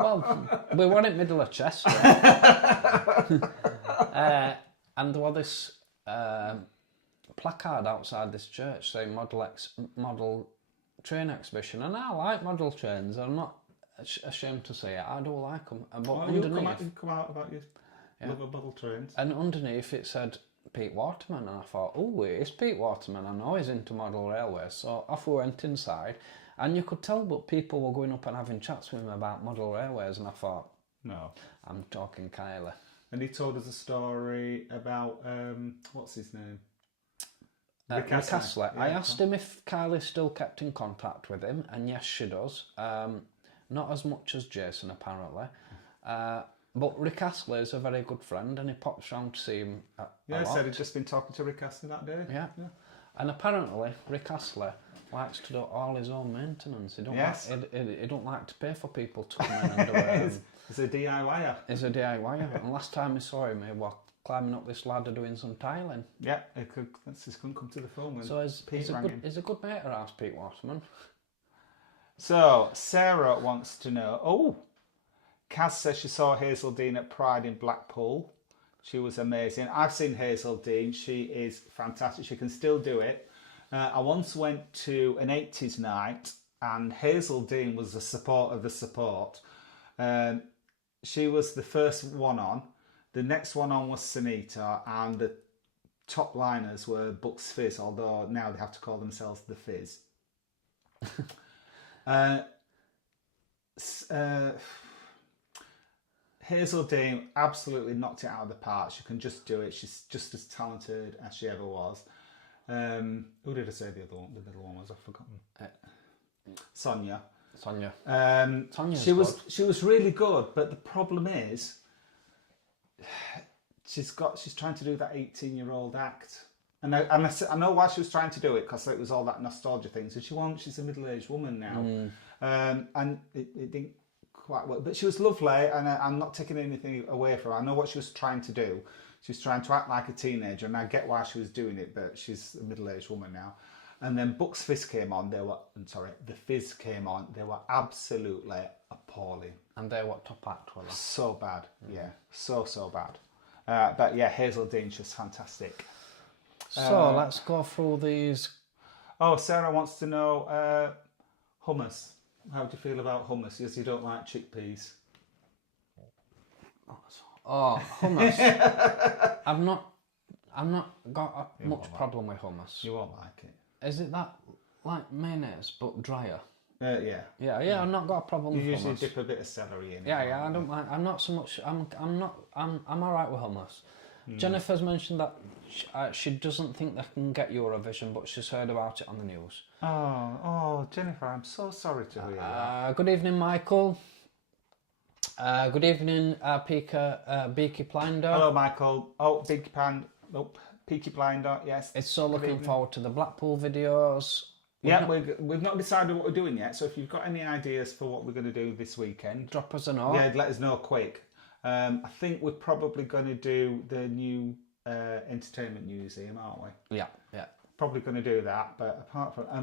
Well, we were in the middle of Chester. And there was this placard outside this church saying model train exhibition. And I like model trains. I'm not ashamed to say it. I do like them. But underneath, you come out about your love of model trains. And underneath it said Pete Waterman. And I thought, oh, it's Pete Waterman. I know he's into model railways. So off we went inside. And you could tell that people were going up and having chats with him about model railways, and I thought, no, I'm talking Kylie. And he told us a story about, what's his name? Rick Astley. Yeah, I asked him if Kylie still kept in contact with him, and yes, she does. Not as much as Jason, apparently. But Rick Astley is a very good friend, and he pops round to see him a Yeah, lot. said he'd just been talking to Rick Astley that day. Yeah. And apparently Rick Astley likes to do all his own maintenance. He don't Yes. he don't like to pay for people to come in and do it. He's a DIYer. He's a DIYer. And last time I saw him, he was climbing up this ladder doing some tiling. Yeah, he just couldn't come to the phone when So Pete rang him. he's a good mate of ours, Pete Waterman. So, Sarah wants to know... Oh, Kaz says she saw Hazel Dean at Pride in Blackpool. She was amazing. I've seen Hazel Dean. She is fantastic. She can still do it. I once went to an 80s night and Hazel Dean was the support of the support. She was the first one on. The next one on was Sunita, and the top liners were Bucks Fizz, although now they have to call themselves the Fizz. Hazel Dean absolutely knocked it out of the park. She can just do it. She's just as talented as she ever was. Who did I say the other one? The middle one was, I've forgotten. Sonia. She was really good, but the problem is she's trying to do that 18-year-old act. And I know why she was trying to do it, because it was all that nostalgia thing. So she's a middle-aged woman now. And it didn't quite work. But she was lovely, and I'm not taking anything away from her. I know what she was trying to do. She was trying to act like a teenager, and I get why she was doing it, but she's a middle-aged woman now. And then Bucks Fizz came on. The Fizz came on. They were absolutely appalling. And they were top act, were they? So bad, yeah. So bad. But yeah, Hazel Dean's just fantastic. So let's go through these. Oh, Sarah wants to know hummus. How do you feel about hummus? Yes, you don't like chickpeas. Oh, hummus. I've not got much problem with hummus. You won't like it. Is it that like mayonnaise but drier? Yeah. Yeah. I've not got a problem with hummus. You usually dip a bit of celery in it. Yeah. I don't mind. I'm not so much. I'm all right with hummus. Jennifer's mentioned that she doesn't think they can get Eurovision, but she's heard about it on the news. Oh, Jennifer, I'm so sorry to hear that. Good evening, Michael. Good evening, Beaky Blinder. Hello, Michael. Oh, Peaky Blinder, yes. It's so looking forward to the Blackpool videos. We've not decided what we're doing yet, so if you've got any ideas for what we're going to do this weekend, drop us a note. Yeah, let us know quick. I think we're probably going to do the new entertainment museum, aren't we? Yeah. Probably going to do that, but apart from, I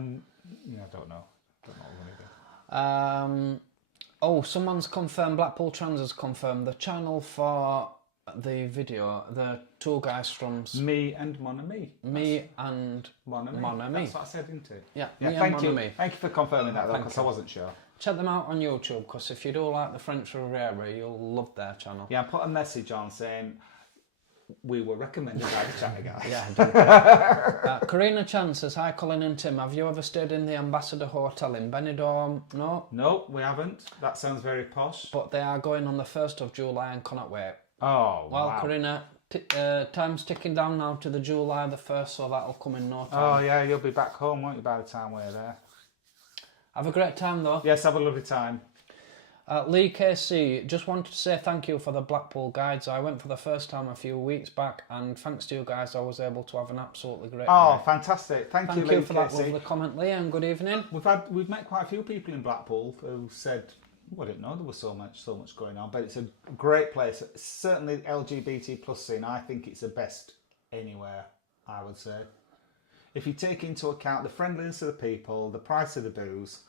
don't know. Don't know what we're going to do. Someone's confirmed, Blackpool Trans has confirmed the channel for the video, the two guys from... Me and Mon Ami. Me and Mon Ami. That's what I said, didn't it? Yeah, thank you. Thank you for confirming that, though, because I wasn't sure. Check them out on YouTube, because if you do like the French Riviera, you'll love their channel. Yeah, I put a message on saying we were recommended by the channel guys. Yeah, I did. Karina Chan says, hi Colin and Tim, have you ever stayed in the Ambassador Hotel in Benidorm? No. No, we haven't. That sounds very posh. But they are going on the 1st of July and cannot wait. Oh, well, wow. Karina, time's ticking down now to the July the 1st, so that'll come in no time. Oh, yeah, you'll be back home, won't you, by the time we're there? Have a great time, though. Yes, have a lovely time. Lee KC, just wanted to say thank you for the Blackpool guides. I went for the first time a few weeks back, and thanks to you guys, I was able to have an absolutely great night. Fantastic. Thank you, Lee for KC. that lovely comment, Lee, and good evening. We've met quite a few people in Blackpool who said, I didn't know there was so much going on, but it's a great place. Certainly LGBT plus scene, I think it's the best anywhere, I would say. If you take into account the friendliness of the people, the price of the booze,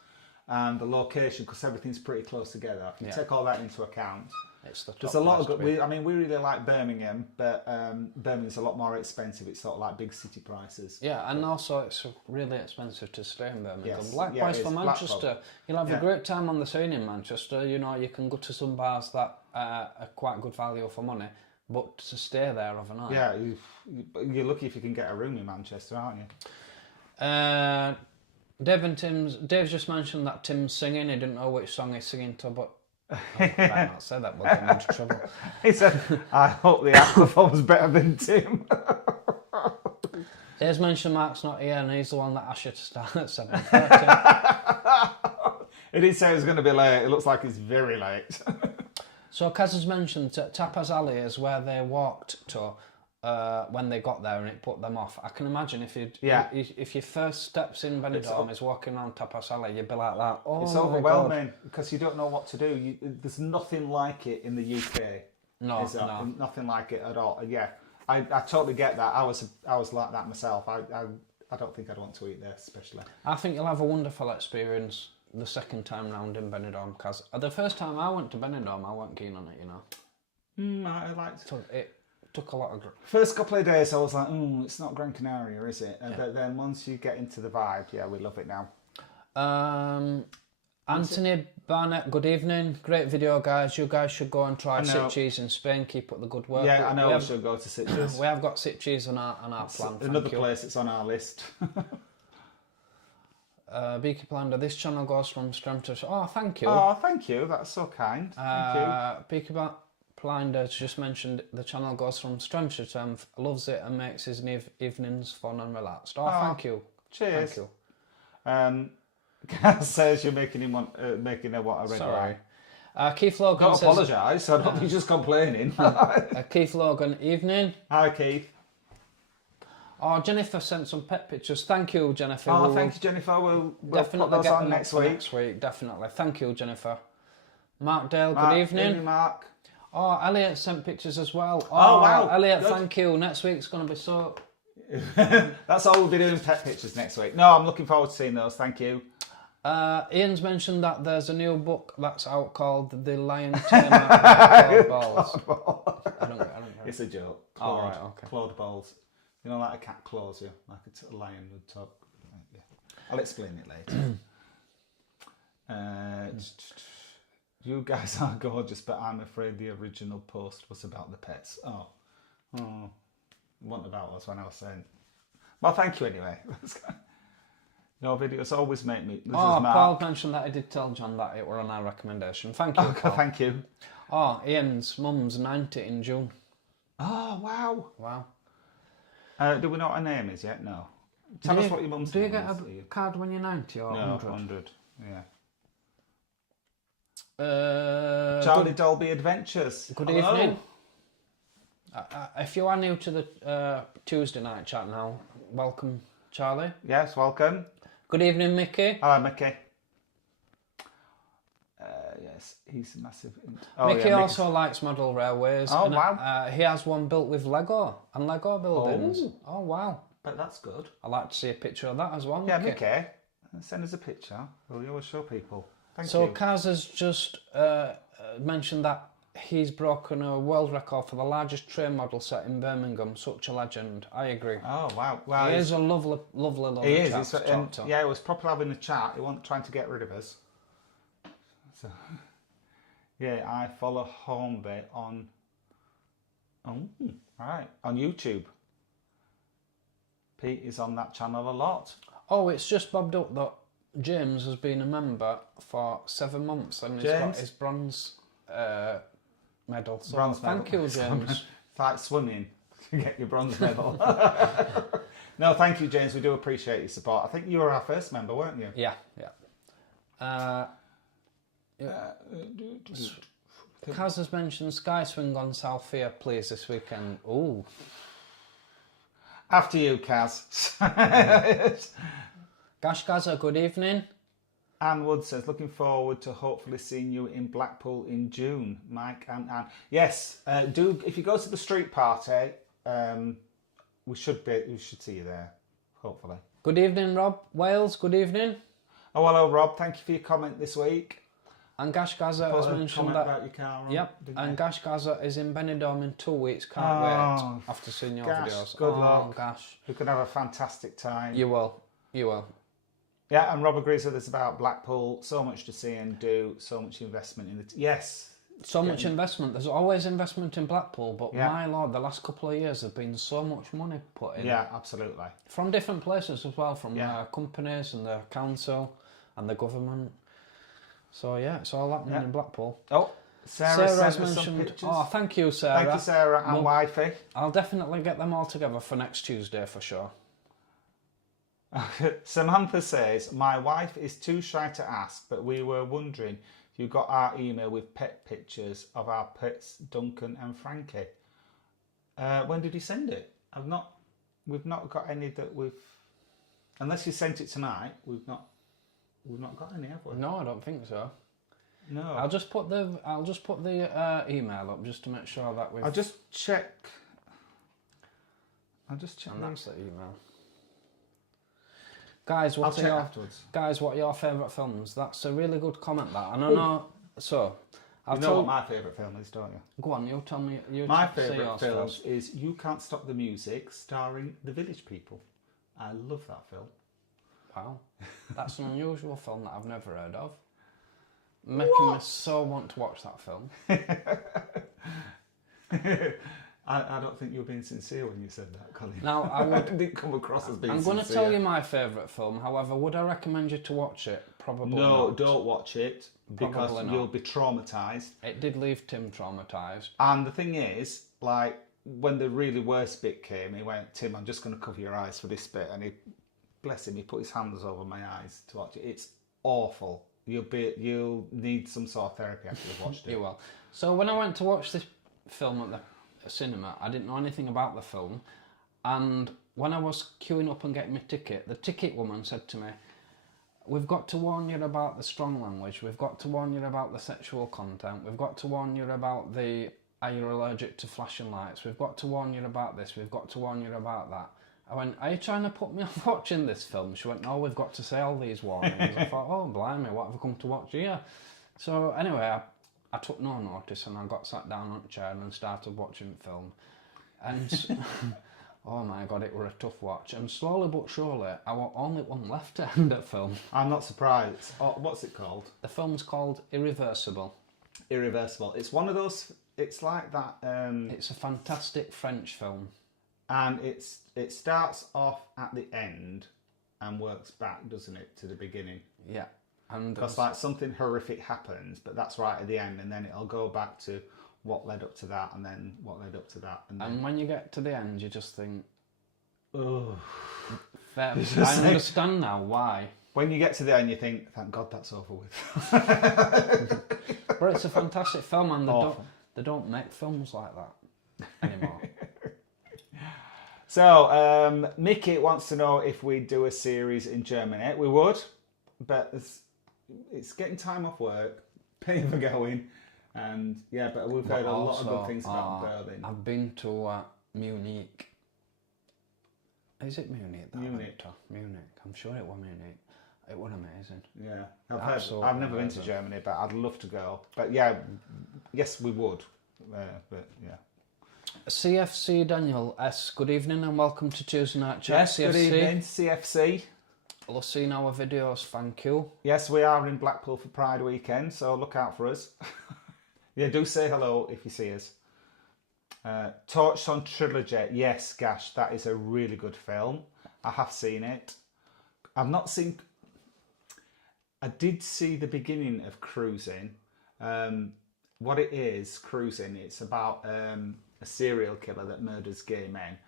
and the location, because everything's pretty close together. If you take all that into account, there's a lot of good. We really like Birmingham, but Birmingham's a lot more expensive. It's sort of like big city prices. Yeah, and also it's really expensive to stay in Birmingham. Yes. Likewise for Manchester, you'll have a great time on the scene in Manchester. You know, you can go to some bars that are quite good value for money, but to stay there overnight. Yeah, you're lucky if you can get a room in Manchester, aren't you? Dave's just mentioned that Tim's singing. He didn't know which song he's singing to, but I might not say that, we'll get him into trouble. He said, I hope the aquaphone's better than Tim. Dave's mentioned Mark's not here, and he's the one that asked you to start at 7:30. He didn't say it was going to be late. It looks like it's very late. So Kaz has mentioned Tapas Alley is where they walked to when they got there, and it put them off. I can imagine if your first steps in Benidorm is walking around Tapas Alley, you'd be like that. Oh, it's overwhelming because you don't know what to do. There's nothing like it in the UK. No, nothing like it at all. Yeah, I totally get that. I was like that myself. I don't think I'd want to eat there, especially. I think you'll have a wonderful experience the second time round in Benidorm, because the first time I went to Benidorm, I wasn't keen on it, you know. I liked it. Took a lot of... First couple of days I was like, it's not Gran Canaria, is it? But then once you get into the vibe, we love it now. Anthony Barnett, good evening. Great video, guys. You guys should go and try Sitges in Spain. Keep up the good work. Yeah, I know we should go to Sitges. We have got Sitges on our plan. Another place that's on our list. Beaky Plander, this channel goes from strength to... Oh, thank you. Oh, thank you. That's so kind. Thank you. Beaky Plander just mentioned the channel goes from strength to strength, loves it and makes his evenings fun and relaxed. Oh, thank you. Cheers. Thank you. Kaz says you're making her want a red Sorry. wine. Keith Logan Don't apologise, I don't think you're just complaining. Keith Logan, evening. Hi, Keith. Oh, Jennifer sent some pet pictures. Thank you, Jennifer. Oh, thank you, Jennifer. We'll definitely put those on next week. Next week, definitely. Thank you, Jennifer. Mark Dale, good evening. Evening, Mark. Oh, Elliot sent pictures as well. Oh wow. Elliot, thank you. Next week's going to be so... That's all we'll be doing, pet pictures next week. No, I'm looking forward to seeing those. Thank you. Ian's mentioned that there's a new book that's out called The Lion Tamer Balls. I don't know. It's a joke. Claude, right, okay. Claude balls. You know, like a cat claws you, like a lion would talk. Yeah. I'll explain it later. You guys are gorgeous, but I'm afraid the original post was about the pets. Oh. It wasn't about us when I was saying. Well, thank you anyway. Your videos always make me... Paul mentioned that I did tell John that it were on our recommendation. Thank you, Paul. Thank you. Oh, Ian's mum's 90 in June. Oh, wow. Wow. Do we know what her name is yet? No. Tell us what your mum's name is. Do you get a card when you're 90 or 100? No, 100. Yeah. Charlie Dolby Adventures. Good evening. If you are new to the Tuesday night chat now, welcome, Charlie. Yes, welcome. Good evening, Mickey. Hello, Mickey. Yes, he's massive. Mickey also likes model railways. Oh, wow. He has one built with Lego and Lego buildings. Oh, wow. But that's good. I'd like to see a picture of that as well, Yeah, Mickey. Send us a picture. We'll always show people. Thank you. So Kaz has just mentioned that he's broken a world record for the largest train model set in Birmingham. Such a legend. I agree. Oh, wow. Well, he is a lovely chap to talk to. Yeah, it was proper having a chat. He wasn't trying to get rid of us. So, yeah, I follow Hornby on YouTube. Pete is on that channel a lot. Oh, it's just bobbed up that James has been a member for 7 months and he's got his bronze medal. So bronze thank you, James. It's like swimming to get your bronze medal. No, thank you, James. We do appreciate your support. I think you were our first member, weren't you? Yeah. Kaz has mentioned Sky Swing on Southia, please, this weekend. Ooh. After you, Kaz. Gash Gaza, good evening. Anne Wood says, looking forward to hopefully seeing you in Blackpool in June, Mike and Anne. Yes, if you go to the street party, we should see you there, hopefully. Good evening, Rob Wales. Good evening. Oh, hello, Rob. Thank you for your comment this week. And Gash Gaza has mentioned that. About your car, Rob, yep. And Gash Gaza is in Benidorm in 2 weeks. Can't wait after seeing your videos. Good luck. Gash. We could have a fantastic time. You will. Yeah, and Rob agrees with us about Blackpool. So much to see and do. So much investment in it. Yes. So much investment. There's always investment in Blackpool, but my lord, the last couple of years have been so much money put in. Yeah, absolutely. From different places as well, from companies and the council and the government. So yeah, it's all happening in Blackpool. Oh, Sarah's mentioned. Oh, thank you, Sarah. Thank you, Sarah, and wifey. I'll definitely get them all together for next Tuesday for sure. Samantha says, my wife is too shy to ask, but we were wondering, You got our email with pet pictures of our pets, Duncan and Frankie. When did you send it? We've not got any that we've. Unless you sent it tonight, we've not got any, have we? No, I don't think so. No. I'll just put the email up just to make sure that we've. I'll just check. And that's the email. Guys, I'll check afterwards. Guys, what are your favourite films? That's a really good comment. That and I know. So, you know what my favourite film is, don't you? Go on, you tell me. My favourite film is You Can't Stop the Music, starring the Village People. I love that film. Wow, that's an unusual film that I've never heard of. Making me so want to watch that film. I don't think you were being sincere when you said that, Colin. Now, I didn't come across as being sincere. I'm going to tell you my favourite film. However, would I recommend you to watch it? Probably no, not. Don't watch it because you'll be traumatised. It did leave Tim traumatised. And the thing is, like, when the really worst bit came, he went, Tim, I'm just going to cover your eyes for this bit. And he, bless him, he put his hands over my eyes to watch it. It's awful. You'll need some sort of therapy after you've watched it. You will. So when I went to watch this film at the cinema, I didn't know anything about the film, and when I was queuing up and getting my ticket, the ticket woman said to me, "We've got to warn you about the strong language, we've got to warn you about the sexual content, we've got to warn you about the are you allergic to flashing lights, we've got to warn you about this, we've got to warn you about that." I went, "Are you trying to put me off watching this film?" She went, "No, we've got to say all these warnings." I thought, oh blimey, what have I come to watch here? So anyway, I took no notice and I got sat down on a chair and started watching the film. And oh my God, it was a tough watch. And slowly but surely, I was only one left to end the film. I'm not surprised. Oh, what's it called? The film's called Irreversible. Irreversible. It's one of those, it's like that. It's a fantastic French film. And it starts off at the end and works back, doesn't it, to the beginning? Yeah. Because like something horrific happens, but that's right at the end, and then it'll go back to what led up to that, and then what led up to that, and when you get to the end, you just think, "Oh, I understand now why." When you get to the end, you think, "Thank God that's over with." But it's a fantastic film, and they don't make films like that anymore. So Mickey wants to know if we do a series in Germany. We would, but it's getting time off work, paying for going, and yeah, but we've heard a lot of good things about Berlin. I've been to Munich. Is it Munich? Munich. I'm sure it was Munich. It was amazing. Yeah, I've never been to Germany, but I'd love to go. But yeah, yes, we would. But yeah. CFC Daniel S. Good evening and welcome to Tuesday Night Chat. Yes, CFC. good evening, CFC. Love seeing our videos, thank you. Yes, we are in Blackpool for Pride weekend, so look out for us. Yeah, do say hello if you see us. Torchstone Trilogy, yes, Gash, that is a really good film. I have seen it. I've not seen... I did see the beginning of Cruising. What it is, Cruising, it's about a serial killer that murders gay men.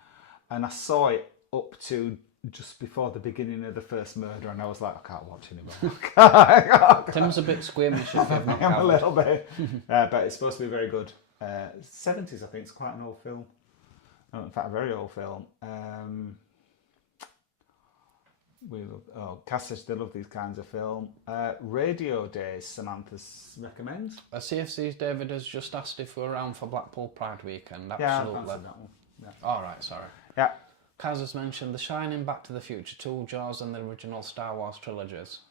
And I saw it up to just before the beginning of the first murder, and I was like, I can't watch anymore. Tim's a bit squeamish if I've not a little bit. But it's supposed to be very good. 70s, I think. It's quite an old film. In fact, a very old film. Cass says they love these kinds of film. Radio Days, Samantha recommends. CFC's David has just asked if we're around for Blackpool Pride weekend. Absolutely. Yeah, I fancied that one. Yeah. All right, sorry. Yeah. Kaz has mentioned The Shining, Back to the Future 2, Jaws and the original Star Wars trilogies.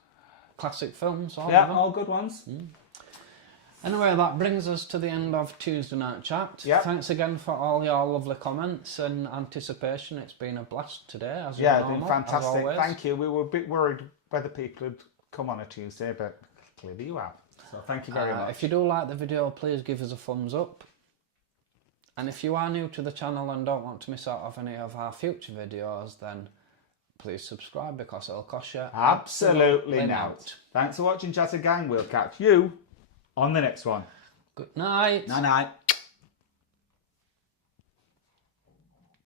Classic films, all of them. All good ones. Anyway, that brings us to the end of Tuesday Night Chat. Yep. Thanks again for all your lovely comments and anticipation. It's been a blast today, as yeah, normal, it's been fantastic. as always. Thank you. We were a bit worried whether people would come on a Tuesday, but clearly you have. So thank you very much. If you do like the video, please give us a thumbs up. And if you are new to the channel and don't want to miss out on any of our future videos, then please subscribe because it'll cost you absolutely not. Thanks for watching, Chatter Gang. We'll catch you on the next one. Good night. Night night.